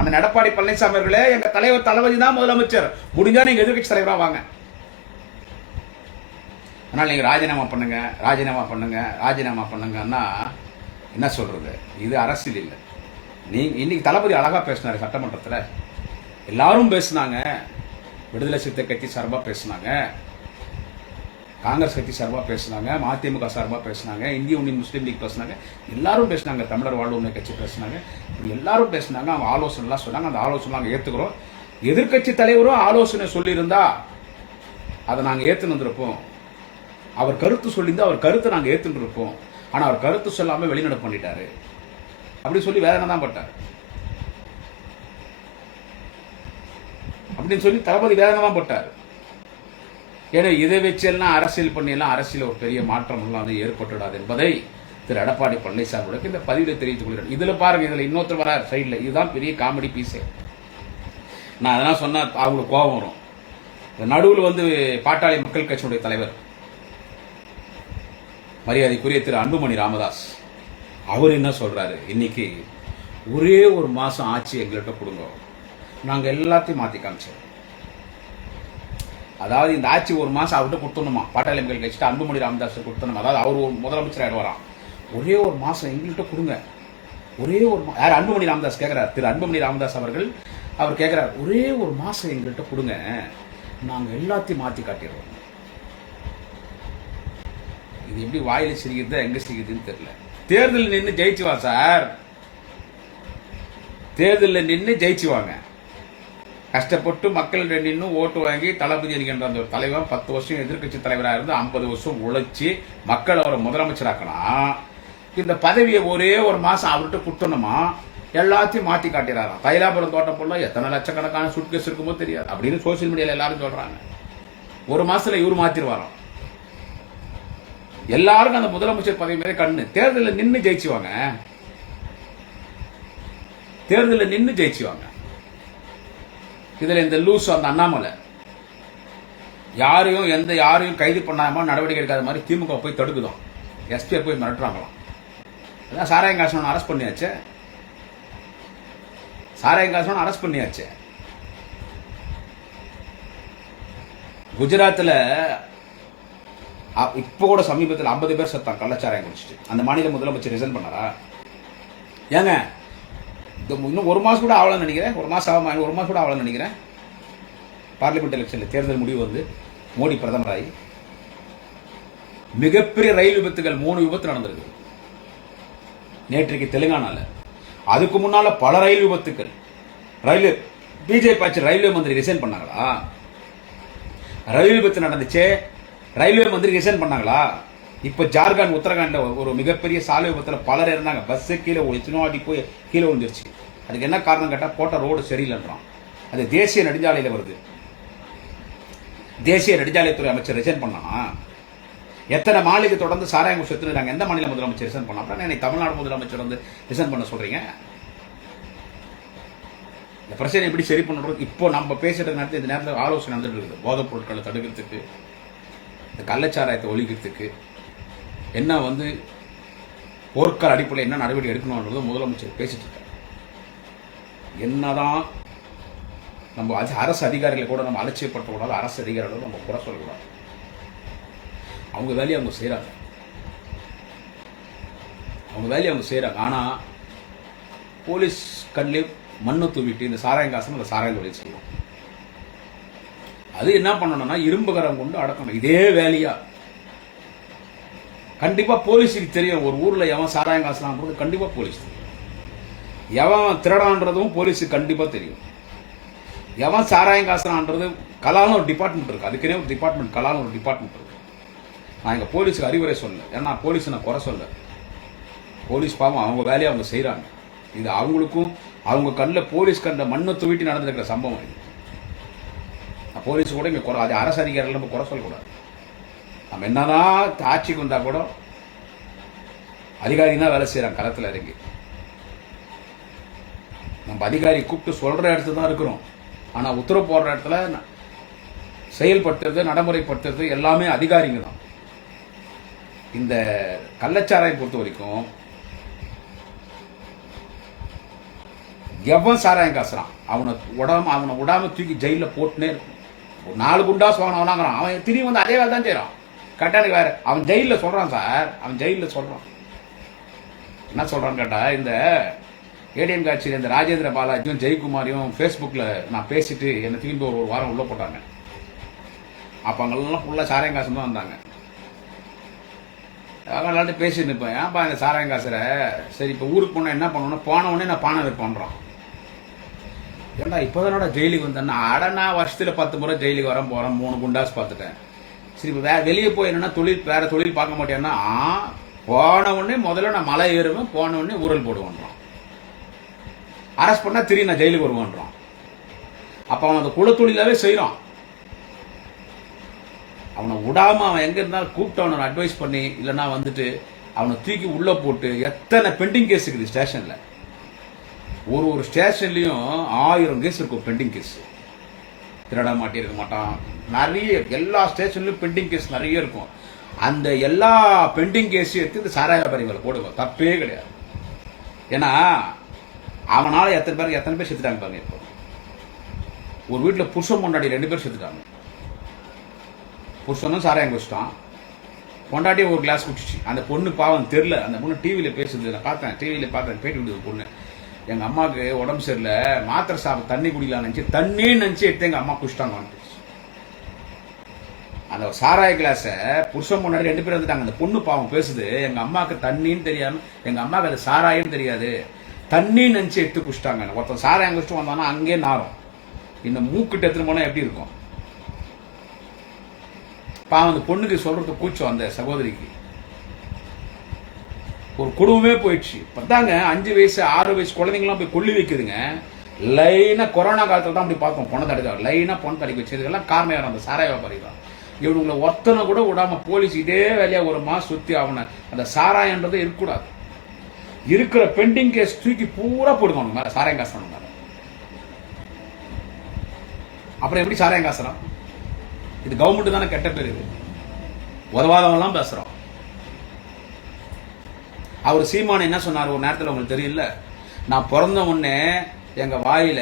அந்த எடப்பாடி பழனிசாமி அவர்களே, எங்க தலைவர் தளபதி தான் முதலமைச்சர். முடிஞ்சா நீங்க எதிர்கட்சி தலைவரா வாங்க. அதனால நீங்க ராஜினாமா பண்ணுங்கன்னா என்ன சொல்றது, இது அரசியல் இல்லை. நீங்க இன்னைக்கு தளபதி அழகா பேசினாரு சட்டமன்றத்தில். எல்லாரும் பேசினாங்க. விடுதலை சிறுத்தை கட்சி சார்பா பேசினாங்க, காங்கிரஸ் கட்சி சார்பா பேசினாங்க, மதிமுக சார்பா பேசினாங்க, இந்திய யூனியன் முஸ்லீம் லீக் பேசினாங்க, எல்லாரும் பேசினாங்க. தமிழர் வாழ்வுரிமை கட்சி பேசினாங்க. எல்லாரும் பேசினாங்க. அவங்க ஆலோசனை சொன்னாங்க. அந்த ஆலோசனை நாங்கள் ஏற்றுக்கிறோம். எதிர்கட்சி தலைவரும் ஆலோசனை சொல்லியிருந்தா அதை நாங்கள் ஏற்றுன்னு வந்திருப்போம். அவர் கருத்து சொல்லியிருந்தா அவர் கருத்தை நாங்கள் ஏற்றுன்னு இருப்போம். ஆனால் அவர் கருத்து சொல்லாமல் வெளிநடப்பு பண்ணிட்டாரு. அப்படி சொல்லி வேதனை தான் பட்டார். அப்படின்னு சொல்லி தளபதி வேதனை தான் பட்டார். ஏன்னா இதை வச்செல்லாம் அரசியல் பண்ணியெல்லாம் அரசியல் ஒரு பெரிய மாற்றம் எல்லாம் வந்து ஏற்பட்டுடாது என்பதை திரு எடப்பாடி பழனிசாமியோட இந்த பதிவில் தெரிவித்துக் கொள்கிறேன். இதுல பாருங்க, இதுல இன்னொருத்தர் வர சைட்ல, இதுதான் பெரிய காமெடி பீஸே. நான் அதெல்லாம் சொன்னா அவங்களுக்கு கோபம் வரும். நடுவில் வந்து பாட்டாளி மக்கள் கட்சியுடைய தலைவர் மரியாதைக்குரிய திரு அன்புமணி ராமதாஸ் அவர் என்ன சொல்றாரு, இன்னைக்கு ஒரே ஒரு மாசம் ஆட்சி எங்கள்கிட்ட கொடுங்க, நாங்க எல்லாத்தையும் மாத்தி காமிச்சோம். அதாவது இந்த ஆட்சி ஒரு மாசம் அவர்கிட்ட கொடுத்தணுமா, பாட்டாளி மக்கள் கட்சிட்டு அன்புமணி ராமதாஸ் கொடுத்தணும். அதாவது அவர் ஒரு முதலமைச்சர் ஆயிடுவாராம். ஒரே ஒரு மாசம் எங்கள்கிட்ட கொடுங்க, ஒரே ஒரு யார் அன்புமணி ராமதாஸ் கேட்கிறார், திரு அன்புமணி ராமதாஸ் அவர் கேட்கிறார், ஒரே ஒரு மாசம் எங்கள்கிட்ட கொடுங்க, நாங்கள் எல்லாத்தையும் மாற்றி காட்டிடுவோம். இது எப்படி வாயில சிரிக்கிறதா எங்க சிரிக்கிறதுன்னு தெரியல. தேர்தல் நின்று ஜெயிச்சுவா சார், தேர்தலில் நின்று ஜெயிச்சுவாங்க. கஷ்டப்பட்டு மக்கள்கிட்ட நின்று ஓட்டு வாங்கி தளபதி என்கின்ற அந்த ஒரு தலைவர் 10 வருஷம் எதிர்கட்சி தலைவராக இருந்து 50 வருஷம் உழைச்சி மக்கள் அவரை முதலமைச்சராக்கலாம். இந்த பதவியை ஒரே ஒரு மாசம் அவர்கிட்ட குட்டணுமா, எல்லாத்தையும் மாற்றி காட்டிடுறாராம். தைலாபுரம் தோட்டம் போல எத்தனை லட்சக்கணக்கான சுட்கேஸ் இருக்குமோ தெரியாது அப்படின்னு சோசியல் மீடியால எல்லாரும் சொல்றாங்க. ஒரு மாசத்துல இவரு மாத்திருவாராம். எல்லாருக்கும் அந்த முதலமைச்சர் பதவி மேலே கண்ணு. தேர்தலில் நின்று ஜெயிச்சுவாங்க, தேர்தலில் நின்று ஜெயிச்சுவாங்க. இதுல இந்த லூஸ் அந்த அண்ணாமலை யாரையும் கைது பண்ணாம நடவடிக்கை எடுக்காத மாதிரி திமுக போய் தடுக்குதோம், எஸ்பியை போய் மிரட்டுறாங்களாம். அதான் சாராயங்காசன் அரெஸ்ட் பண்ணியாச்சு, சாராயங்காசன் அரெஸ்ட் பண்ணியாச்சு. குஜராத்தில் இப்போ கூட சமீபத்தில் 50 பேர் செத்தான் கள்ளச்சாராயம் குடிச்சிட்டு. அந்த மாநில முதலமைச்சர் ரிசைன் பண்ணாரா? ஏங்க இன்னும் ஒரு மாசம் கூட ஆகலன்னு நினைக்கிறேன், ஒரு மாசம் கூட ஆகலன்னு நினைக்கிறேன். பார்லிமெண்ட் எலெக்ஷன்ல தேர்தல் முடிவு வந்து மோடி பிரதமராகி மிகப்பெரிய ரயில் விபத்துகள் 3 விபத்து நடந்திருக்கு நேற்றைக்கு தெலுங்கானால. அதுக்கு முன்னால பல ரயில் விபத்துக்கள். ரயில்வே பிஜேபி ஆட்சி ரயில்வே மந்திரி ரிசைன் பண்ணாங்களா? ரயில் விபத்து நடந்துச்சு, ரயில்வே மந்திரி ரிசைன் பண்ணாங்களா? இப்ப ஜார்க்கண்ட் உத்தரகாண்ட்ல ஒரு மிகப்பெரிய சாலை விபத்துல பலர் இருந்தாங்க. பஸ் கீழே அடி போய் கீழே விழுந்துருச்சு. அதுக்கு என்ன காரணம் கேட்டா போட்ட ரோடு சரியில்லைன்றான். அது தேசிய நெடுஞ்சாலையில வருது. தேசிய நெடுஞ்சாலைத்துறை அமைச்சர் ரிசைன் பண்ணா? எத்தனை மாநிலத்தை தொடர்ந்து சாராயம் செத்து நாங்க எந்த மாநில முதலமைச்சர் ரிசைன் பண்ணா? அப்புறம் தமிழ்நாடு முதலமைச்சர் வந்து ரிசைன் பண்ண சொல்றீங்க? இந்த பிரச்சனை எப்படி சரி பண்ணுறது? இப்போ நம்ம பேசுறது நேரத்தில் இந்த நேரத்தில் ஆலோசனை நடந்துட்டு இருக்குது. போதைப் பொருட்களை தடுக்கிறதுக்கு, இந்த கள்ளச்சாராயத்தை ஒழிக்கிறதுக்கு என்ன வந்து போர்க்கால அடிப்படையில் என்ன நடவடிக்கை எடுக்கணும்ன்றது முதலமைச்சர் பேசிட்டு இருக்காரு. என்னதான் நம்ம அரசு அதிகாரிகளை கூட நம்ம அலட்சியப்படுத்தக்கூடாது, அரசு அதிகாரிகளை நம்ம குறை சொல்லக்கூடாது. அவங்க வேலையை அவங்க செய்யறாங்க, அவங்க வேலையை அவங்க செய்யறாங்க. ஆனா போலீஸ் கண்ணிலே மண்ணு தூவிட்டு இந்த சாராயங்காசம் அந்த சாராயம் தொழில் செய்வோம். அது என்ன பண்ணணும்னா இரும்புகரம் கொண்டு அடக்கணும். இதே வேலையா கண்டிப்பா போலீஸுக்கு தெரியும். ஒரு ஊர்ல எவன் சாராயங்காசனான்றது கண்டிப்பா போலீஸ் தெரியும். எவன் திருடான்றதும் போலீஸுக்கு கண்டிப்பா தெரியும். எவன் சாராயங்காசனான்றது கலான்னு ஒரு டிபார்ட்மெண்ட் இருக்கு, அதுக்குன்னே ஒரு டிபார்ட்மெண்ட், கலான்னு ஒரு டிபார்ட்மெண்ட் இருக்கு. நான் எங்க போலீஸுக்கு அறிவுரை சொல்ல, ஏன்னா போலீஸ் நான் குறை சொல்ல. போலீஸ் பாவம் அவங்க வேலையை அவங்க செய்யறாங்க. இது அவங்களுக்கும் அவங்க கண்ணில் போலீஸ் கண்ணில் மண்ணை தூவிட்டு நடந்திருக்கிற சம்பவம் இது. போலீஸ் கூட இங்க குறை, அது அரசு அதிகாரிகள் நம்ம குறை சொல்லக்கூடாது. நம்ம என்னதான் ஆட்சிக்கு வந்தா கூட அதிகாரி தான் வேலை செய்யறாங்க களத்தில் இறங்கி. நம்ம அதிகாரி கூப்பிட்டு சொல்ற இடத்துல தான் இருக்கிறோம். ஆனா உத்தரவு போடுற இடத்துல செயல்படுத்துறது, நடைமுறைப்படுத்துறது எல்லாமே அதிகாரிங்க தான். இந்த கள்ளச்சாராயம் பொறுத்த வரைக்கும் எவன் சாராயம் காசுறான் அவனை விடாம தூக்கி ஜெயில போட்டுனே இருக்கும். ஒரு 4 குண்டா சோனவனாங்கிறான், அவன் திரும்பி வந்து அதே வேலை தான் செய்யறான். கரெக்டான வேற அவன் ஜெயில சொல்றான் சார், அவன் ஜெயில சொல்றான். என்ன சொல்றான்னு கேட்டா, இந்த ஏடிஎம் காட்சியில் இந்த ராஜேந்திர பாலாஜியும் ஜெயக்குமாரையும் ஃபேஸ்புக்ல நான் பேசிட்டு என்னை திரும்பி ஒரு வாரம் உள்ள போட்டாங்க. அப்ப அங்கெல்லாம் ஃபுல்லா சாராயங்காசம் தான் வந்தாங்க. எல்லாத்தையும் பேசிட்டு இருப்பேன், ஏன்பா இந்த சாராயங்காசரை சரி இப்போ ஊருக்கு போனா என்ன பண்ணணும்னா போன உடனே நான் பானை விற்பேன்றான். ஏன்டா இப்போதானோட ஜெயிலுக்கு வந்தேன்னா, அடனா வருஷத்துல 10 முறை ஜெயிலுக்கு வர போறேன், 3 குண்டாஸ் பார்த்துட்டேன். சரி இப்போ வெளியே போய் என்னன்னா வேற தொழில் பார்க்க மாட்டேன்னா, போன உடனே முதல்ல நான் மலை ஏறுவேன், போன உடனே ஊரல் போடுவேன்றான். அரெஸ்ட் பண்ணா திரும்பி நான் ஜெயிலுக்கு வருவேன்றான். அப்ப அவன் அந்த குலத்தொழிலாவே செய்யறான். அவனை விடாம அவன் எங்க இருந்தாலும் கூப்பிட்டு அவனை அட்வைஸ் பண்ணி, இல்லைன்னா வந்துட்டு அவனை தூக்கி உள்ள போட்டு, எத்தனை பெண்டிங் கேஸ் இருக்குது ஸ்டேஷன்ல. ஒரு ஸ்டேஷன்லயும் 1000 கேஸ் இருக்கும் பெண்டிங் கேஸ். திருட மாட்டிருக்க மாட்டான், நிறைய எல்லா ஸ்டேஷன்லயும் பெண்டிங் கேஸ் நிறைய இருக்கும். அந்த எல்லா பெண்டிங் கேஸையும் எடுத்து இந்த சாராய வியாபாரிகளை போடுவோம், தப்பே கிடையாது. ஏன்னா அவனால எத்தனை பேர் செத்துட்டாங்க பாருங்க. இப்போ ஒரு வீட்டில் புருஷன் பொண்டாட்டி 2 பேர் செத்துட்டாங்க. புருஷனும் சாராயம் குடிச்சிட்டான், பொண்டாட்டியும் ஒரு கிளாஸ் குடிச்சிச்சு. அந்த பொண்ணு பாவம் தெரியல, அந்த பொண்ணு டிவியில பேசுது, நான் பார்த்தேன், டிவியில பார்த்தேன், பேட்டி விடுது பொண்ணு. எங்க அம்மாவுக்கு உடம்பு சரியில்லை, மாத்திரை சாப்பிட்டு தண்ணி குடிக்கலாம் நினைச்சு, தண்ணே நினைச்சு எடுத்து எங்க அம்மா குடிச்சிட்டாங்க. அந்த சாராய கிளாஸை புருஷன் முன்னாடி 2 பேர் வந்துட்டாங்க. அந்த பொண்ணு பாவம் பேசுது, எங்க அம்மாவுக்கு தண்ணின்னு தெரியாம, எங்க அம்மாவுக்கு அது சாராயன்னு தெரியாது, தண்ணி நினைச்சு எடுத்து குடிச்சிட்டாங்க. ஒருத்தன் சாராயம் குடிச்சிட்டு வந்தானா அங்கேயே நாரும். இந்த மூக்கிட்ட எடுத்துன்னு போனா எப்படி இருக்கும்? பாவம் அந்த பொண்ணுக்கு சொல்றது கூச்சம். அந்த சகோதரிக்கு ஒரு குடும்பமே போயிடுச்சு. பத்தாங்க 5 வயசு 6 வயசு குழந்தைங்களாம் போய் கொல்லி வைக்குதுங்க. லைனா கொரோனா காலத்துல தான் அப்படி பார்த்தோம். பொண்ணை தடுக்க லைனா பொண்ணை தடுக்க வச்சதுக்கெல்லாம் காரணம் யாரும் அந்த சாராய வியாபாரி தான். இவனுங்களை ஒருத்தனை கூட விடாம போலீஸ் இதே வேலையா ஒரு மாசம் சுத்தி அவனை அந்த சாராயன்றது இருக்கக்கூடாது. இருக்கிற பெண்டிங் கேஸ் தூக்கி பூரா போடுவாங்க மேல, சாராயம் காசு மேல. அப்புறம் எப்படி சாராயம் காசுறான்? இது கவர்மெண்ட் தானே கெட்ட பேரு. உதவாதவெல்லாம் பேசுறோம். அவர் சீமான் என்ன சொன்னார் ஒரு நேரத்தில் உங்களுக்கு தெரியல, நான் பிறந்த உடனே எங்க வாயில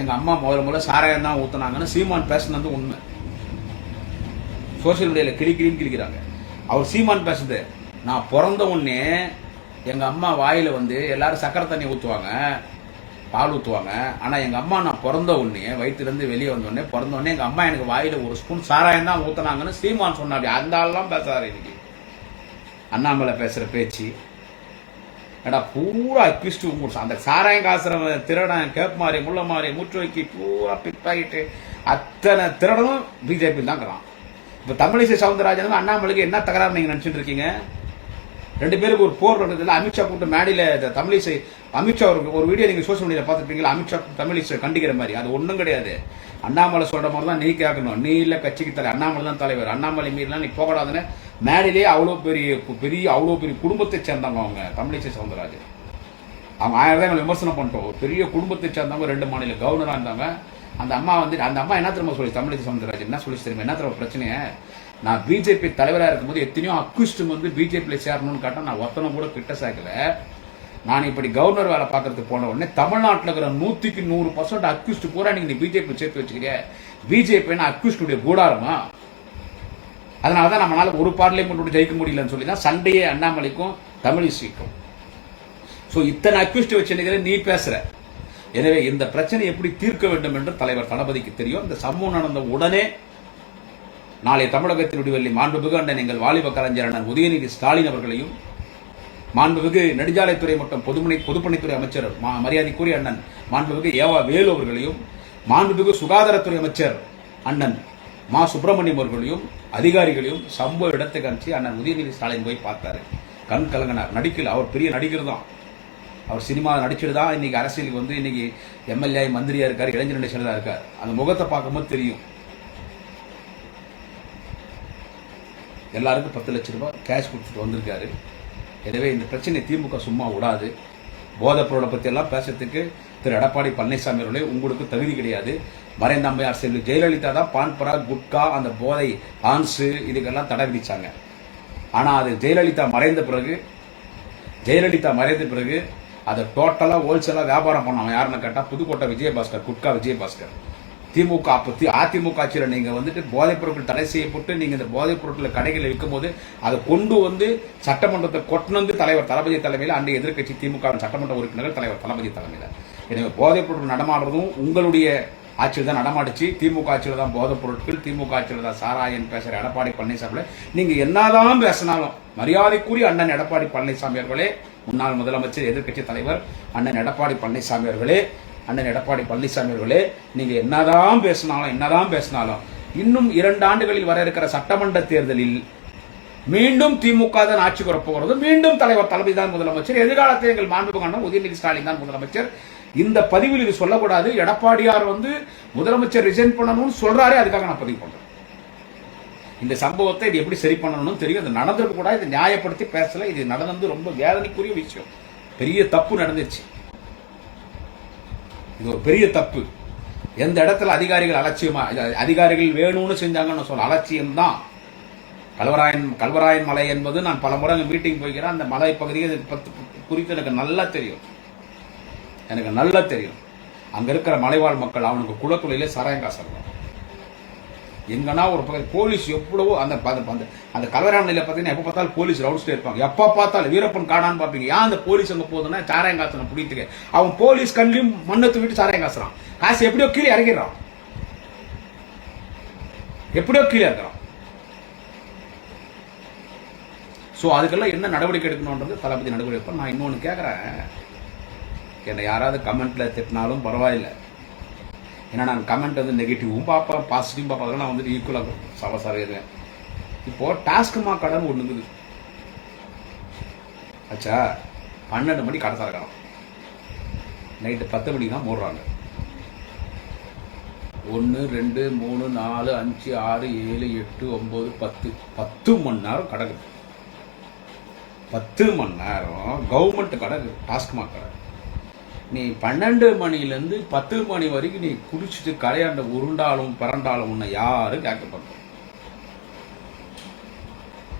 எங்க அம்மா முதல்ல சாராயம் தான் ஊத்துனாங்கன்னு சீமான் பேசுனது உண்மை. சோசியல் மீடியால கிளிக்கிறாங்க. அவர் சீமான் பேசுது, நான் பிறந்த உடனே எங்க அம்மா வாயில வந்து எல்லாரும் சக்கரை தண்ணி ஊத்துவாங்க, பால் ஊத்துவாங்க. ஆனா எங்க அம்மா நான் பிறந்த உடனே வயிற்றுல இருந்து வெளியே வந்த உடனே பிறந்த உடனே எங்க அம்மா எனக்கு வாயில ஒரு ஸ்பூன் சாராயம் தான் ஊத்துனாங்கன்னு சீமான் சொன்னாரு. அந்த ஆள்லாம் பேசாரு. இன்னைக்கு அண்ணாமலை பேசுற பேச்சு ஏடா பூரா அக்யூஸ்ட். அந்த சாராயம் காசுறவன் திருடன், கேப் மாறி, முள்ள மாறி, மூச்சு வைக்கி பூரா பிக் ஆகிட்டு அத்தனை திருடனும் பிஜேபி தான் இருக்கிறான். இப்ப தமிழிசை சவுந்தரராஜன் அண்ணாமலைக்கு என்ன தகராறு நீங்க நினைச்சிட்டு இருக்கீங்க? 2 பேருக்கு ஒரு போர் நடந்ததுல அமித்ஷா கூப்பிட்டு மேடையில தமிழிசை அமித்ஷா ஒரு வீடியோ நீங்க சோசியல் மீடியா பார்த்துருப்பீங்களா? அமித்ஷா தமிழிசை கண்டிக்கிற மாதிரி. அது ஒன்றும் கிடையாது. அண்ணாமலை சொல்ற மாதிரி தான் நீ கேட்கணும். நீ இல்ல கட்சிக்கு தலை, அண்ணாமலை தான் தலைவர். அண்ணாமலை மீறலாம் நீ போகக்கூடாதுன்னு மேடையிலேயே அவ்வளோ பெரிய குடும்பத்தை சேர்ந்தவங்க அவங்க தமிழிசை சவுந்தரராஜன். அவங்க 1000 தான் விமர்சனம் பண்ணிட்டோம். ஒரு பெரிய குடும்பத்தை சேர்ந்தவங்க, 2 மாநில கவர்னராக இருந்தாங்க. அந்த அம்மா வந்து அந்த அம்மா என்ன தெரியுமா சொல்லி, தமிழிசை சவுந்தரராஜன் என்ன சொல்லி தெரியுமா? என்ன தெரியுமா பிரச்சனையை? நான் பிஜேபி தலைவராக இருக்கும்போது எத்தனையோ அக்யூஸ்ட் வந்து பிஜேபியில் சேரணும்னு காட்ட நான் ஒத்தனை கூட கிட்ட சேர்க்கல. நான் இப்படி கவர்னர் வேலை பார்க்கறதுக்கு போன உடனே தமிழ்நாட்டில் இருக்கிற 100க்கு 100% அக்யூஸ்ட் பூரா நீங்க பிஜேபி சேர்த்து வச்சுக்கிறீங்க. பிஜேபின்னா அக்யூஸ்டுடைய கூடாரமா? அதனாலதான் நம்மளால ஒரு பார்லிமெண்ட் ஜெயிக்க முடியலன்னு சொல்லி தான் சண்டையே அண்ணாமலைக்கும் தமிழிசைக்கும். சோ இத்தனை அக்யூஸ்ட் வச்சு நீ பேசுற. எனவே இந்த பிரச்சனை எப்படி தீர்க்க வேண்டும் என்று தலைவர் தளபதிக்கு தெரியும். இந்த சம்பவம் நடந்த உடனே நாளை தமிழகத்தின் விடுவெள்ளி மாண்புமிகு அண்ணன் எங்கள் வாலிப கலைஞர் அண்ணன் உதயநிதி ஸ்டாலின் அவர்களையும், மாண்புமிகு நெடுஞ்சாலைத்துறை மற்றும் பொதுப்பணித்துறை அமைச்சர் மரியாதைக்குரிய அண்ணன் மாண்புமிகு ஏவா வேலு அவர்களையும், மாண்புமிகு சுகாதாரத்துறை அமைச்சர் அண்ணன் மா சுப்பிரமணியம் அவர்களையும் அதிகாரிகளையும் சம்பவ இடத்துக்கு அனுப்பிச்சு அண்ணன் உதயநிதி ஸ்டாலின் போய் பார்த்தாரு. கண் கலங்கினார். நடிக்கல, அவர் பெரிய நடிகர் தான். அவர் சினிமா நடிச்சுட்டு தான் இன்னைக்கு அரசியலுக்கு வந்து இன்னைக்கு எம்எல்ஏ மந்திரியா இருக்காரு, இளைஞர் செயலராக இருக்கார். அந்த முகத்தை பார்க்கும்போது தெரியும். எல்லாருக்கும் 10 லட்சம் ரூபாய் கேஷ் கொடுத்துட்டு வந்திருக்காரு. எனவே இந்த பிரச்சனை திமுக சும்மா விடாது. போதைப் பொருளை பற்றி எல்லாம் பேசுறதுக்கு திரு எடப்பாடி பழனிசாமி அவர்களே உங்களுக்கு தகுதி கிடையாது. மறைந்த அம்மையார் செல்வி ஜெயலலிதா தான் பான்பரா, குட்கா, அந்த போதை ஆன்ஸு இதுக்கெல்லாம் தடை விதிச்சாங்க. ஆனால் அது ஜெயலலிதா மறைந்த பிறகு அதை டோட்டலாக ஹோல்சேலாக வியாபாரம் பண்ணாங்க. யாருன்னு கேட்டால் புதுக்கோட்டை விஜயபாஸ்கர், குட்கா விஜயபாஸ்கர். திமுக அதிமுக ஆட்சியில் நீங்க வந்துட்டு போதைப் பொருட்கள் தடை செய்யப்பட்டு நீங்க இந்த போதைப் பொருட்களை கடைகளில் விற்கும் போது அதை கொண்டு வந்து சட்டமன்றத்தை கொண்டு வந்து தலைவர் தளபதி தலைமையில் அன்றைய எதிர்க்கட்சி திமுக சட்டமன்ற உறுப்பினர்கள் தலைவர் தளபதி தலைமையில். எனவே போதைப் பொருட்கள் நடமாடுறதும் உங்களுடைய ஆட்சியில் தான் நடமாடுச்சு. திமுக ஆட்சியில் தான் போதைப் பொருட்கள், திமுக ஆட்சியில் தான் சாராயன் பேசுற எடப்பாடி பழனிசாமி. நீங்க என்னதான் பேசினாலும் மரியாதைக்குரிய அண்ணன் எடப்பாடி பழனிசாமி அவர்களே, முன்னாள் முதலமைச்சர் எதிர்க்கட்சி தலைவர் அண்ணன் எடப்பாடி பழனிசாமி அவர்களே, நீங்க என்னதான் பேசினாலும் இன்னும் 2 ஆண்டுகளில் வர இருக்கிற சட்டமன்ற தேர்தலில் மீண்டும் திமுக தான் ஆட்சி வரப்போகிறது. மீண்டும் தலைவர் தளபதி தான் முதலமைச்சர். எதிர்காலத்தில் எங்கள் மாண்புமிகு அண்ணன் உதயநிதி ஸ்டாலின் தான் முதலமைச்சர். இந்த பதிவில் இது சொல்லக்கூடாது. எடப்பாடியார் வந்து முதலமைச்சர் ரிசைன் பண்ணணும்னு சொல்றாரு. அதுக்காக நான் பதிவு பண்றேன். இந்த சம்பவத்தை இது எப்படி சரி பண்ணணும்னு தெரியும். இது நடந்திருக்க கூட இதை நியாயப்படுத்தி பேசல. இது நடந்து ரொம்ப வேதனைக்குரிய விஷயம். பெரிய தப்பு நடந்துச்சு. இது ஒரு பெரிய தப்பு. எந்த இடத்துல அதிகாரிகள் அலட்சியமா, அதிகாரிகள் வேணும்னு செஞ்சாங்கன்னு சொல்ல அலட்சியம் தான். கல்வராயன் மலை என்பது நான் பல முறை மீட்டிங் போய்க்கிறேன். அந்த மலை பகுதியை குறித்து எனக்கு நல்லா தெரியும். அங்க இருக்கிற மலைவாழ் மக்கள் அவனுக்கு குளக்குலையிலே சாராயம் காசு எங்கன்னா ஒரு பகுதி போலீஸ் எவ்வளவோ அந்த கல்வராயன் மலையில பார்த்தீங்கன்னா எப்ப பார்த்தாலும் போலீஸ் ரவுண்ட்ஸ்டே இருப்பாங்க. எப்ப பார்த்தாலும் வீரப்பன் காணான்னு பார்ப்பீங்க. ஏன் அந்த போலீஸ் அங்க போகுதுன்னா சாராயம் காசனை பிடித்துக்க அவன் போலீஸ் கண்ணிலையும் மண்ணத்து விட்டு சாராயம் காசுறான். காசு எப்படியோ கீழே இறக்கிறான். ஸோ அதுக்கெல்லாம் என்ன நடவடிக்கை எடுக்கணுன்றது தளபதி நடவடிக்கை எடுப்பேன். நான் இன்னொன்று கேட்குறேன், என்னை யாராவது கமெண்ட்டில் திட்டினாலும் பரவாயில்லை. ஏன்னா நான் கமெண்ட் வந்து நெகட்டிவும் பார்ப்பேன், பாசிட்டிவும் பார்ப்பேன். அதெல்லாம் நான் வந்துட்டு ஈக்குவலாக சவசாரிடுவேன். இப்போது டாஸ்குமா கடன் ஒன்று இருக்குது ஆச்சா. 12 மணி கடை திறக்கலாம், நைட்டு 10 மணிக்கு தான் மூடுறாங்க. 1 2 3 4 5 6 7 8 9 10 மணி நேரம் கிடக்குது. 10 மணி நேரம் கவர்மெண்ட் கடை, டாஸ்குமா கடை. நீ 12 மணிலேருந்து 10 மணி வரைக்கும் நீ குடிச்சிட்டு கடையாண்ட உருண்டாலும் பரண்டாலும் உன்னை யாரும் கேட்கப்படுற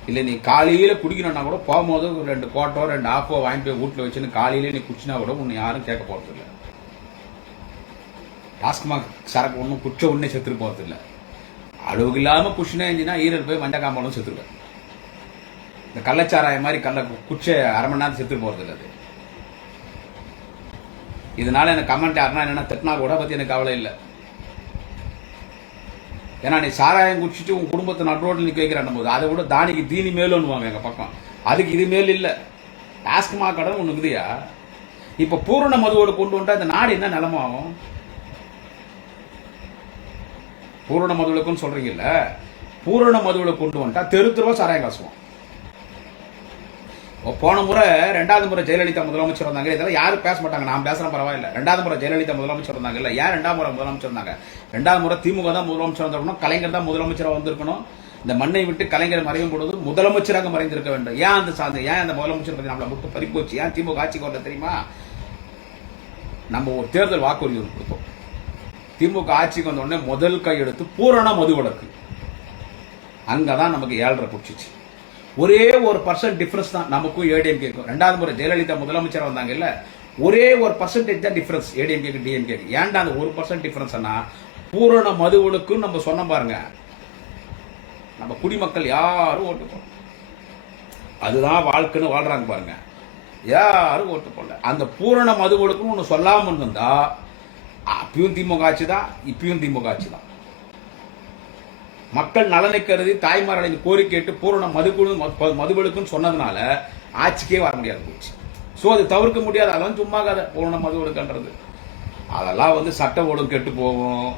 இல்லை. நீ காலையில் குடிக்கணும்னா கூட போகும்போது 2 கோட்டோ 2 ஆஃபோ வாங்கி போய் வீட்டில் வச்சுன்னு காலையிலே நீ குடிச்சினா கூட உன்னை யாரும் கேட்க போகிறது இல்லை. டாஸ்குமா சரக்கு ஒன்றும் குச்ச ஒன்றே செத்துட்டு போகிறது இல்லை. அளவுக்கு இல்லாமல் குஷினா இருந்துச்சுன்னா ஈரல் போய் மஞ்சள் காம்பாலும் செத்துருவேன். இந்த கள்ளச்சாராயம் மாதிரி குச்ச அரை மணி நேரம் செத்துட்டு போகிறது இல்லை. அது இதனால எனக்கு கமெண்ட் யாருன்னா என்னென்ன திட்டினா கூட பற்றி எனக்கு கவலை இல்லை. ஏன்னா நீ சாராயம் குடிச்சிட்டு உன் குடும்பத்தை நடு ரோட்டில் நிற்க வைக்கிறான் போது அதை விட தானிக்கு தீனி மேலுன்னுவாங்க எங்கள் பக்கம். அதுக்கு இது மேல் இல்லை. டாஸ்குமா கடன் ஒன்று இருக்குதுயா. இப்போ பூரண மதுவோடு கொண்டு வந்துட்டா இந்த நாடு என்ன நிலமாகும்? பூரண மதுவிலக்குன்னு சொல்றீங்கல்ல, பூரண மதுவிலக்கு கொண்டு வந்துட்டா தெருவா சாராயம் காசுவோம். போன முறை 2வது முறை ஜெயலலிதா முதலமைச்சர் வந்தாங்க. இதெல்லாம் யாரும் பேச மாட்டாங்க, நான் பேசுறேன் பரவாயில்ல. 2வது முறை ஜெயலலிதா முதலமைச்சர் வந்தாங்க இல்ல, ஏன் 2வது முறை முதலமைச்சர் வந்தாங்க? 2வது முறை திமுக தான் முதலமைச்சர் வந்திருக்கணும், கலைஞர் தான் முதலமைச்சராக வந்திருக்கணும். இந்த மண்ணை விட்டு கலைஞர் மறையும் பொழுது முதலமைச்சராக மறைந்திருக்க வேண்டும். ஏன் அந்த முதலமைச்சர் பத்தி நம்மளை விட்டு பறிப்போச்சு? ஏன் திமுக ஆட்சிக்கு வரல தெரியுமா? நம்ம ஒரு தேர்தல் வாக்குறுதி கொடுத்தோம். திமுக ஆட்சிக்கு வந்த உடனே முதல் கையெடுத்து பூரண மதுவிலக்கு. அங்கதான் நமக்கு 7.5 பிடிச்சிச்சு. ஒரே 1% டிஃபரன்ஸ் தான் நமக்கும் ஏடிஎம்கேக்கும். 2வது முறை ஜெயலலிதா முதலமைச்சர் வந்தாங்க இல்ல, ஒரே 1% தான் டிஃபரன்ஸ் ஏடிஎம்கேக்கு டிஎம்கேக்கு. ஏன்டா அந்த 1% டிஃபரன்ஸ்னா, பூரண மதுவிலக்குன்னு நம்ம சொன்ன பாருங்க, நம்ம குடிமக்கள் யாரும் ஓட்டு போடல. அதுதான் வாழ்க்கைன்னு வாழ்றாங்க பாருங்க, யாரும் ஓட்டு போடல. அந்த பூரண மதுவிலக்குன்னு ஒன்று சொல்லாமல் இருந்தா அப்பயும் திமுக ஆட்சி தான், இப்பயும் திமுக ஆட்சி தான். மக்கள் நலனை கருதி தாய்மார்களின் கோரிக்கை கேட்டு பூரண மதுவிலக்குன்னு சொன்னதுனால ஆட்சிக்கே வர முடியாது போச்சு. ஸோ அது தவிர்க்க முடியாது. அதெல்லாம் சும்மா கதை. பூரண மதுவிலக்குன்றது அதெல்லாம் வந்து சட்ட ஒழுங்கு கெட்டு போகும்,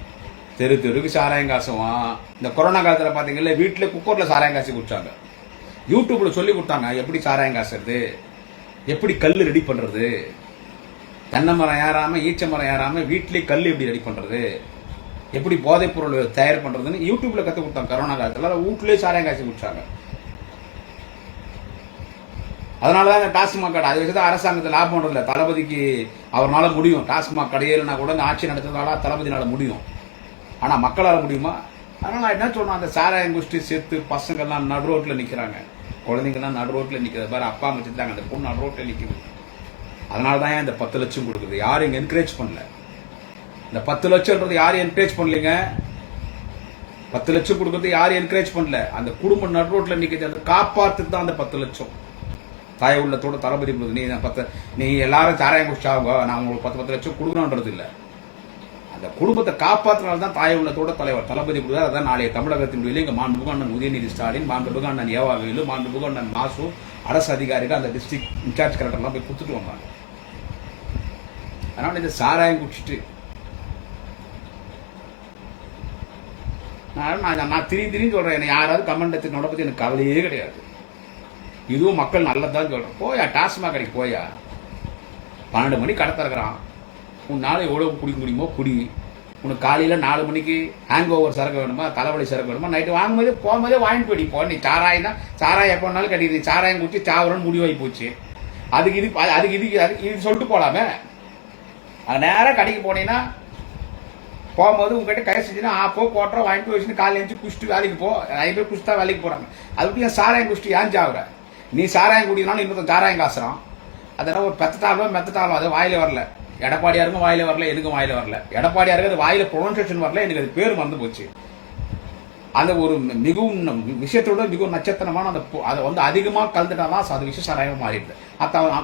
தெருக்கு சாராயம் காசுவான். இந்த கொரோனா காலத்தில் பார்த்தீங்கல்ல, வீட்டில் குக்கரில் சாராயம் காசு குடிச்சாங்க. யூடியூப்ல சொல்லி கொடுத்தாங்க எப்படி சாராயம் காசுறது, எப்படி கல் ரெடி பண்றது, தென்னை மரம் ஏறாம ஈச்ச மரம் ஏறாம வீட்டிலே கல் எப்படி ரெடி பண்றது, எப்படி போதைப் பொருள் தயார் பண்றதுன்னு யூடியூப்ல கத்து கொடுத்தாங்க. கரோனா காலத்துல வீட்டிலேயே சாராயம் காய்ச்சி குடிச்சாங்க. அதனாலதான் இந்த டாஸ்மாக் கடை அதை வச்சுதான் அரசாங்கத்தை லாபம் பண்றதில்ல. தளபதிக்கு அவரால் முடியும். டாஸ்மாக் கடையிலனா கூட இந்த ஆட்சி நடத்துறதால தளபதினால முடியும். ஆனா மக்களால் முடியுமா? அதனால நான் என்ன சொன்னேன், அந்த சாராயம் குஷ்டி சேர்த்து பசங்கள்லாம் நடு ரோட்ல நிக்கிறாங்க, குழந்தைங்கலாம் நடு ரோட்ல நிக்கிறது பாரு. அப்பா அம்மா செஞ்சாங்க, அந்த பொண்ணு நடு ரோட்ல நிக்குது. அதனாலதான் இந்த 10 லட்சம் கொடுக்குது. யாரும் இங்க என்கரேஜ் பண்ணல. இந்த 10 லட்சம்ன்றது யாரும் என்கரேஜ் பண்ணலீங்க. 10 லட்சம் கொடுக்கறது யாரும் என்கரேஜ் பண்ணல. அந்த குடும்பம் நடு ரோட்ல நிக்கிறது, அதை காப்பாத்துக்கு தான் அந்த 10 லட்சம். தாய் உள்ளத்தோட தளபதி கொடுக்குது. நீ எல்லாரும் சாராயம் குடிச்சாங்க, நான் உங்களுக்கு 10 லட்சம் கொடுக்கணுன்றது இல்லை. அந்த குடும்பத்தை காப்பாற்றினால்தான் தான் தாய் உள்ளத்தோட தலைவர் தளபதி கொடுக்குறாரு. அதான் நாளைய தமிழகத்தின் இங்க மாண்புமிகு அண்ணன் உதயநிதி ஸ்டாலின், மாண்புமிகு அண்ணன் ஏவாவேலு, மாண்புமிகு அண்ணன் மாசு, அரசு அதிகாரிகள் அந்த டிஸ்ட்ரிக்ட் இன்சார்ஜ் கலெக்டர்லாம் போய் கொடுத்துட்டு வந்தாங்க. அதனால இந்த சாராயம் குடிச்சிட்டு நான் திடீர்னு சொல்றேன், என்ன யாராவது கமெண்ட் எடுத்து பத்தி எனக்கு கவலையே கிடையாது. இதுவும் மக்கள் நல்லதான் சொல்றேன். போயா டாஸ்மாக் கடைக்கு போயா, 12 மணி கடை திறக்கிறான். உன்னால எவ்வளவு குடிக்க முடியுமோ குடி. உனக்கு காலையில 4 மணிக்கு ஹேங் ஓவர் சரக்கு வேணுமா, தலைவலி சரக்கு வேணுமா, நைட்டு வாங்கும்போதே போகும்போதே வாங்கிட்டு போய் போ. நீ சாராயம் தான், சாராயம் எப்போ வேணாலும் கட்டிடுது. சாராயம் குடிச்சு சாவரன்னு முடிவாகி போச்சு. அதுக்கு இது சொல்லிட்டு போலாமே. அது நேரம் கடைக்கு போனீங்கன்னா போகும்போது உங்ககிட்ட கை செஞ்சுன்னா போ கோட்டரை வாங்கிட்டு வச்சுன்னு காலையில் எழுந்து குடிச்சிட்டு வேலைக்கு போ. நிறைய பேர் குடிச்சு தான் வேலைக்கு போறாங்க. அதுக்கு ஏன் சாராயம் குடிச்சிட்டு ஏன் சாவுற? நீ சாராயம் குடிக்கனாலும் இன்னொரு சாராயம் காசுறான். அதெல்லாம் ஒரு மெத்தட்டாலும் அது வாயில வரல. எடப்பாடியாருக்கும் வாயில வரல, எனக்கும் வாயில வரல. எடப்பாடியாருக்கு அது வாயில ப்ரொனன்சியேஷன் வரல, எனக்கு அது பேர் மறந்து போச்சு. அந்த ஒரு மிகவும் விஷயத்தோட மிகவும் நட்சத்திரமான அதை வந்து அதிகமாக கலந்துட்டாதான் அது விஷயம் சாராயமாக மாறிடுது.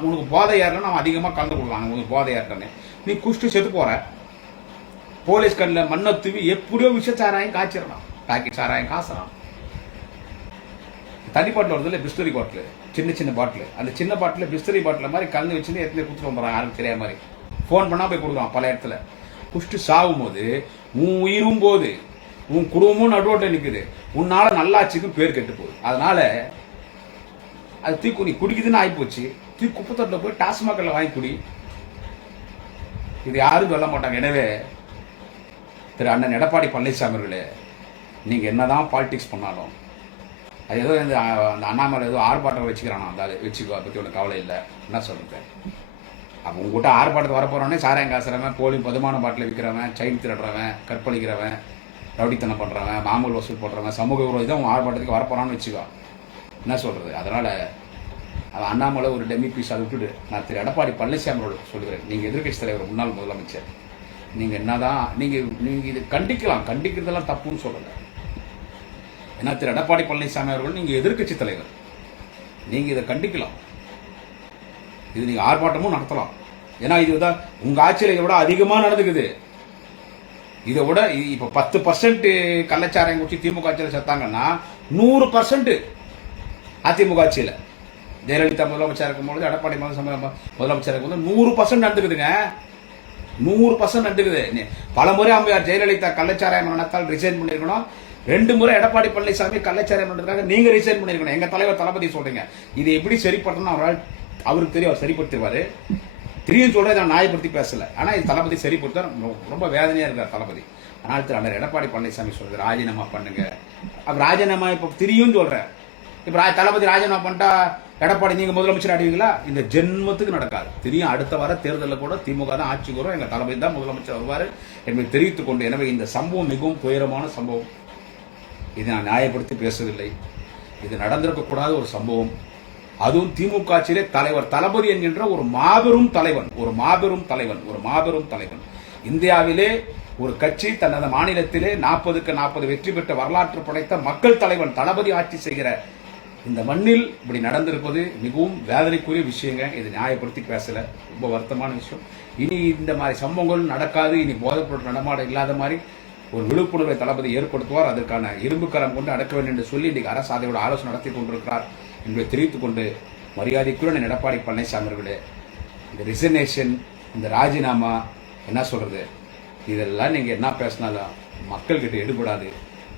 உனக்கு போதை ஏறல நம்ம அதிகமாக கலந்து கொடுக்கலாம். உனக்கு போதை ஏறன்னு நீ குடிச்சிட்டு செத்து போற. போலீஸ் கண்ணில் மண்ணை தூவி எப்படியோ விஷ சாராயம் காய்ச்சிடலாம், பாக்கெட் சாராயம் காசுறான். தனி பாட்டில் வருது இல்லை, பிஸ்லரி பாட்டில், சின்ன சின்ன பாட்டில். அந்த சின்ன பாட்டில் பிஸ்லரி பாட்டில் மாதிரி கலந்து வச்சுன்னு எத்தனை கொடுத்துட்டு வந்துடுறாங்க, யாருக்கு தெரியாத மாதிரி. ஃபோன் பண்ணால் போய் கொடுக்குறான் பல இடத்துல. குஷ்டு சாகும் போது உன் உயிரும் போது, உன் குடும்பமும் நடுவோட்டில் நிற்குது, உன்னால் நல்லாட்சிக்கும் பேர் கெட்டு போகுது. அதனால அது தூக்கு நீ குடிக்குதுன்னு ஆகிப்போச்சு, தூக்கி குப்பத்தொட்டில் போய் டாஸ்மாகில் வாங்கி குடி. இது யாரும் சொல்ல மாட்டாங்க. எனவே திரு அண்ணன் எடப்பாடி பழனிசாமி அவர்களே, நீங்கள் என்னதான் பாலிடிக்ஸ் பண்ணாலும், அது ஏதோ இந்த அண்ணாமலை ஏதோ ஆர்ப்பாட்டம் வச்சுக்கிறானா, அந்த வச்சுக்கோ, அதை பற்றி ஒன்று கவலை இல்லை. என்ன சொல்றது? அப்போ உங்ககிட்ட ஆர்ப்பாட்டத்தை வரப்போறவனே சாராயம் காசுறவன், போலி பதுமான பாட்டில் விற்கிறவன், செயின் திருடுறவன், கற்பழிக்கிறவன், ரவுடித்தனம் பண்ணுறவன், மாமூல் வசூல் போடுறவன், சமூக விரோதம் உங்கள் ஆர்ப்பாட்டத்துக்கு வரப்போறான்னு வச்சுக்கோ. என்ன சொல்றது? அதனால அவன் அண்ணாமலை ஒரு டெமி பீஸ் அதை விட்டுடு. நான் திரு எடப்பாடி பழனிசாமியோட சொல்கிறேன், நீங்கள் எதிர்கட்சி தலைவர், முன்னாள் முதலமைச்சர், நீங்கள் என்னதான் நீங்கள் இது கண்டிக்கலாம், கண்டிக்கிறதெல்லாம் தப்புன்னு சொல்லலை. ஏன்னா திரு எடப்பாடி பழனிசாமி அவர்கள் நீங்கள் எதிர்கட்சி தலைவர், நீங்கள் இதை கண்டிக்கலாம், இது நீங்கள் ஆர்ப்பாட்டமும் நடத்தலாம். ஏன்னா இதுதான் உங்கள் ஆட்சியில் இதை விட அதிகமாக நடந்துக்குது. இதை விட இப்போ 10% கள்ளச்சாராயம் குடிச்சு திமுக ஆட்சியில் செத்தாங்கன்னா 100% அதிமுக ஆட்சியில் ஜெயலலிதா முதலமைச்சர் இருக்கும்போது, எடப்பாடி முதலமைச்சர் இருக்கும்போது 100% நடந்துக்குதுங்க. 100% நடந்துக்குது. பல முறை அம்மையார் ஜெயலலிதா கள்ளச்சாராயம் நடத்தால் ரிசைன் பண்ணிருக்கணும். 2 முறை எடப்பாடி பழனிசாமி கள்ளச்சாராயம் நடந்ததுக்காக நீங்க ரிசைன் பண்ணிருக்கணும். எங்க தலைவர் தளபதி சொல்றீங்க, இது எப்படி சரிப்படணும் அவருக்கு தெரியும், அவர் சரிப்படுத்திடுவாரு. தெரியும் சொல்றேன், நான் நியாயப்படுத்தி பேசல. ஆனா இது தளபதி சரிப்படுத்த ரொம்ப வேதனையா இருக்கார் தளபதி. ஆனால் திரு அண்ணன் எடப்பாடி பழனிசாமி சொல்றது ராஜினாமா பண்ணுங்க. அப்ப ராஜினாமா இப்ப தெரியும் சொல்றேன். இப்ப தளபதி ராஜினாமா பண்ணிட்டா எடப்பாடி நீங்க முதலமைச்சர் ஆடுவீங்களா? இந்த ஜென்மத்துக்கு நடக்காது. தெரியும், அடுத்த வார தேர்தலில் கூட திமுக தான் ஆட்சிக்கு வரும், எங்க தளபதி தான் முதலமைச்சர் வருவாரு என்பதை தெரிவித்துக் கொண்டு, எனவே இந்த சம்பவம் மிகவும் துயரமான சம்பவம். இதை நான் நியாயப்படுத்தி பேசவில்லை. இது நடந்திருக்கக்கூடாத ஒரு சம்பவம். அதுவும் திமுக ஆட்சியிலே தலைவர் தளபதி என்கின்ற ஒரு மாபெரும் தலைவன், ஒரு மாபெரும் தலைவன், ஒரு மாபெரும் தலைவன். இந்தியாவிலே ஒரு கட்சி தனது மாநிலத்திலே 40க்கு 40 வெற்றி பெற்ற வரலாற்று படைத்த மக்கள் தலைவன் தளபதி ஆட்சி செய்கிற இந்த மண்ணில் இப்படி நடந்திருப்பது மிகவும் வேதனைக்குரிய விஷயங்க. இது நியாயப்படுத்தி பேசல, ரொம்ப வருத்தமான விஷயம். இனி இந்த மாதிரி சம்பவங்கள் நடக்காது, இனி போதைப்பொருள் நடமாட இல்லாத மாதிரி ஒரு விழிப்புணர்வை தளபதி ஏற்படுத்துவார். அதற்கான இரும்பு கரம் கொண்டு அடக்க வேண்டும் என்று சொல்லி இன்றைக்கு அரசு அதையோட ஆலோசனை நடத்தி கொண்டிருக்கிறார் என்பதை தெரிவித்துக் கொண்டு, மரியாதைக்குரிய எடப்பாடி பழனிசாமி அவர்களே, இந்த ரிசர்வேஷன், இந்த ராஜினாமா, என்ன சொல்றது, இதெல்லாம் நீங்க என்ன பேசினாலும் மக்கள்கிட்ட எடுபடாது.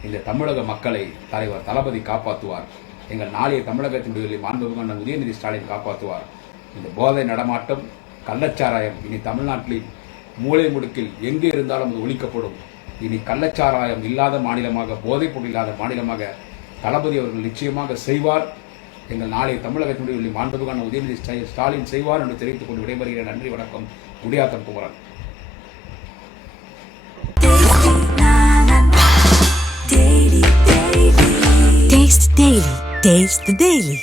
இந்த தமிழக மக்களை தலைவர் தளபதி காப்பாற்றுவார். எங்கள் நாளைய தமிழகத்தின் விடுதலை மாண்புமிகு உதயநிதி ஸ்டாலின் காப்பாற்றுவார். இந்த போதை நடமாட்டம், கள்ளச்சாராயம் இனி தமிழ்நாட்டில் மூலை முடுக்கில் எங்கே இருந்தாலும் அது ஒழிக்கப்படும். இனி கள்ளச்சாராயம் இல்லாத மாநிலமாக, போதைப்பொருள் இல்லாத மாநிலமாக தளபதி அவர்கள் நிச்சயமாக செய்வார். எங்கள் நாளைய தமிழகத்தினுடைய மாண்புமிகு உதயநிதி ஸ்டாலின் செய்வார் என்று தெரிவித்துக் கொண்டு விடைபெறுகிறேன். நன்றி, வணக்கம். Gudiyatham Kumaran. Taste the Daily.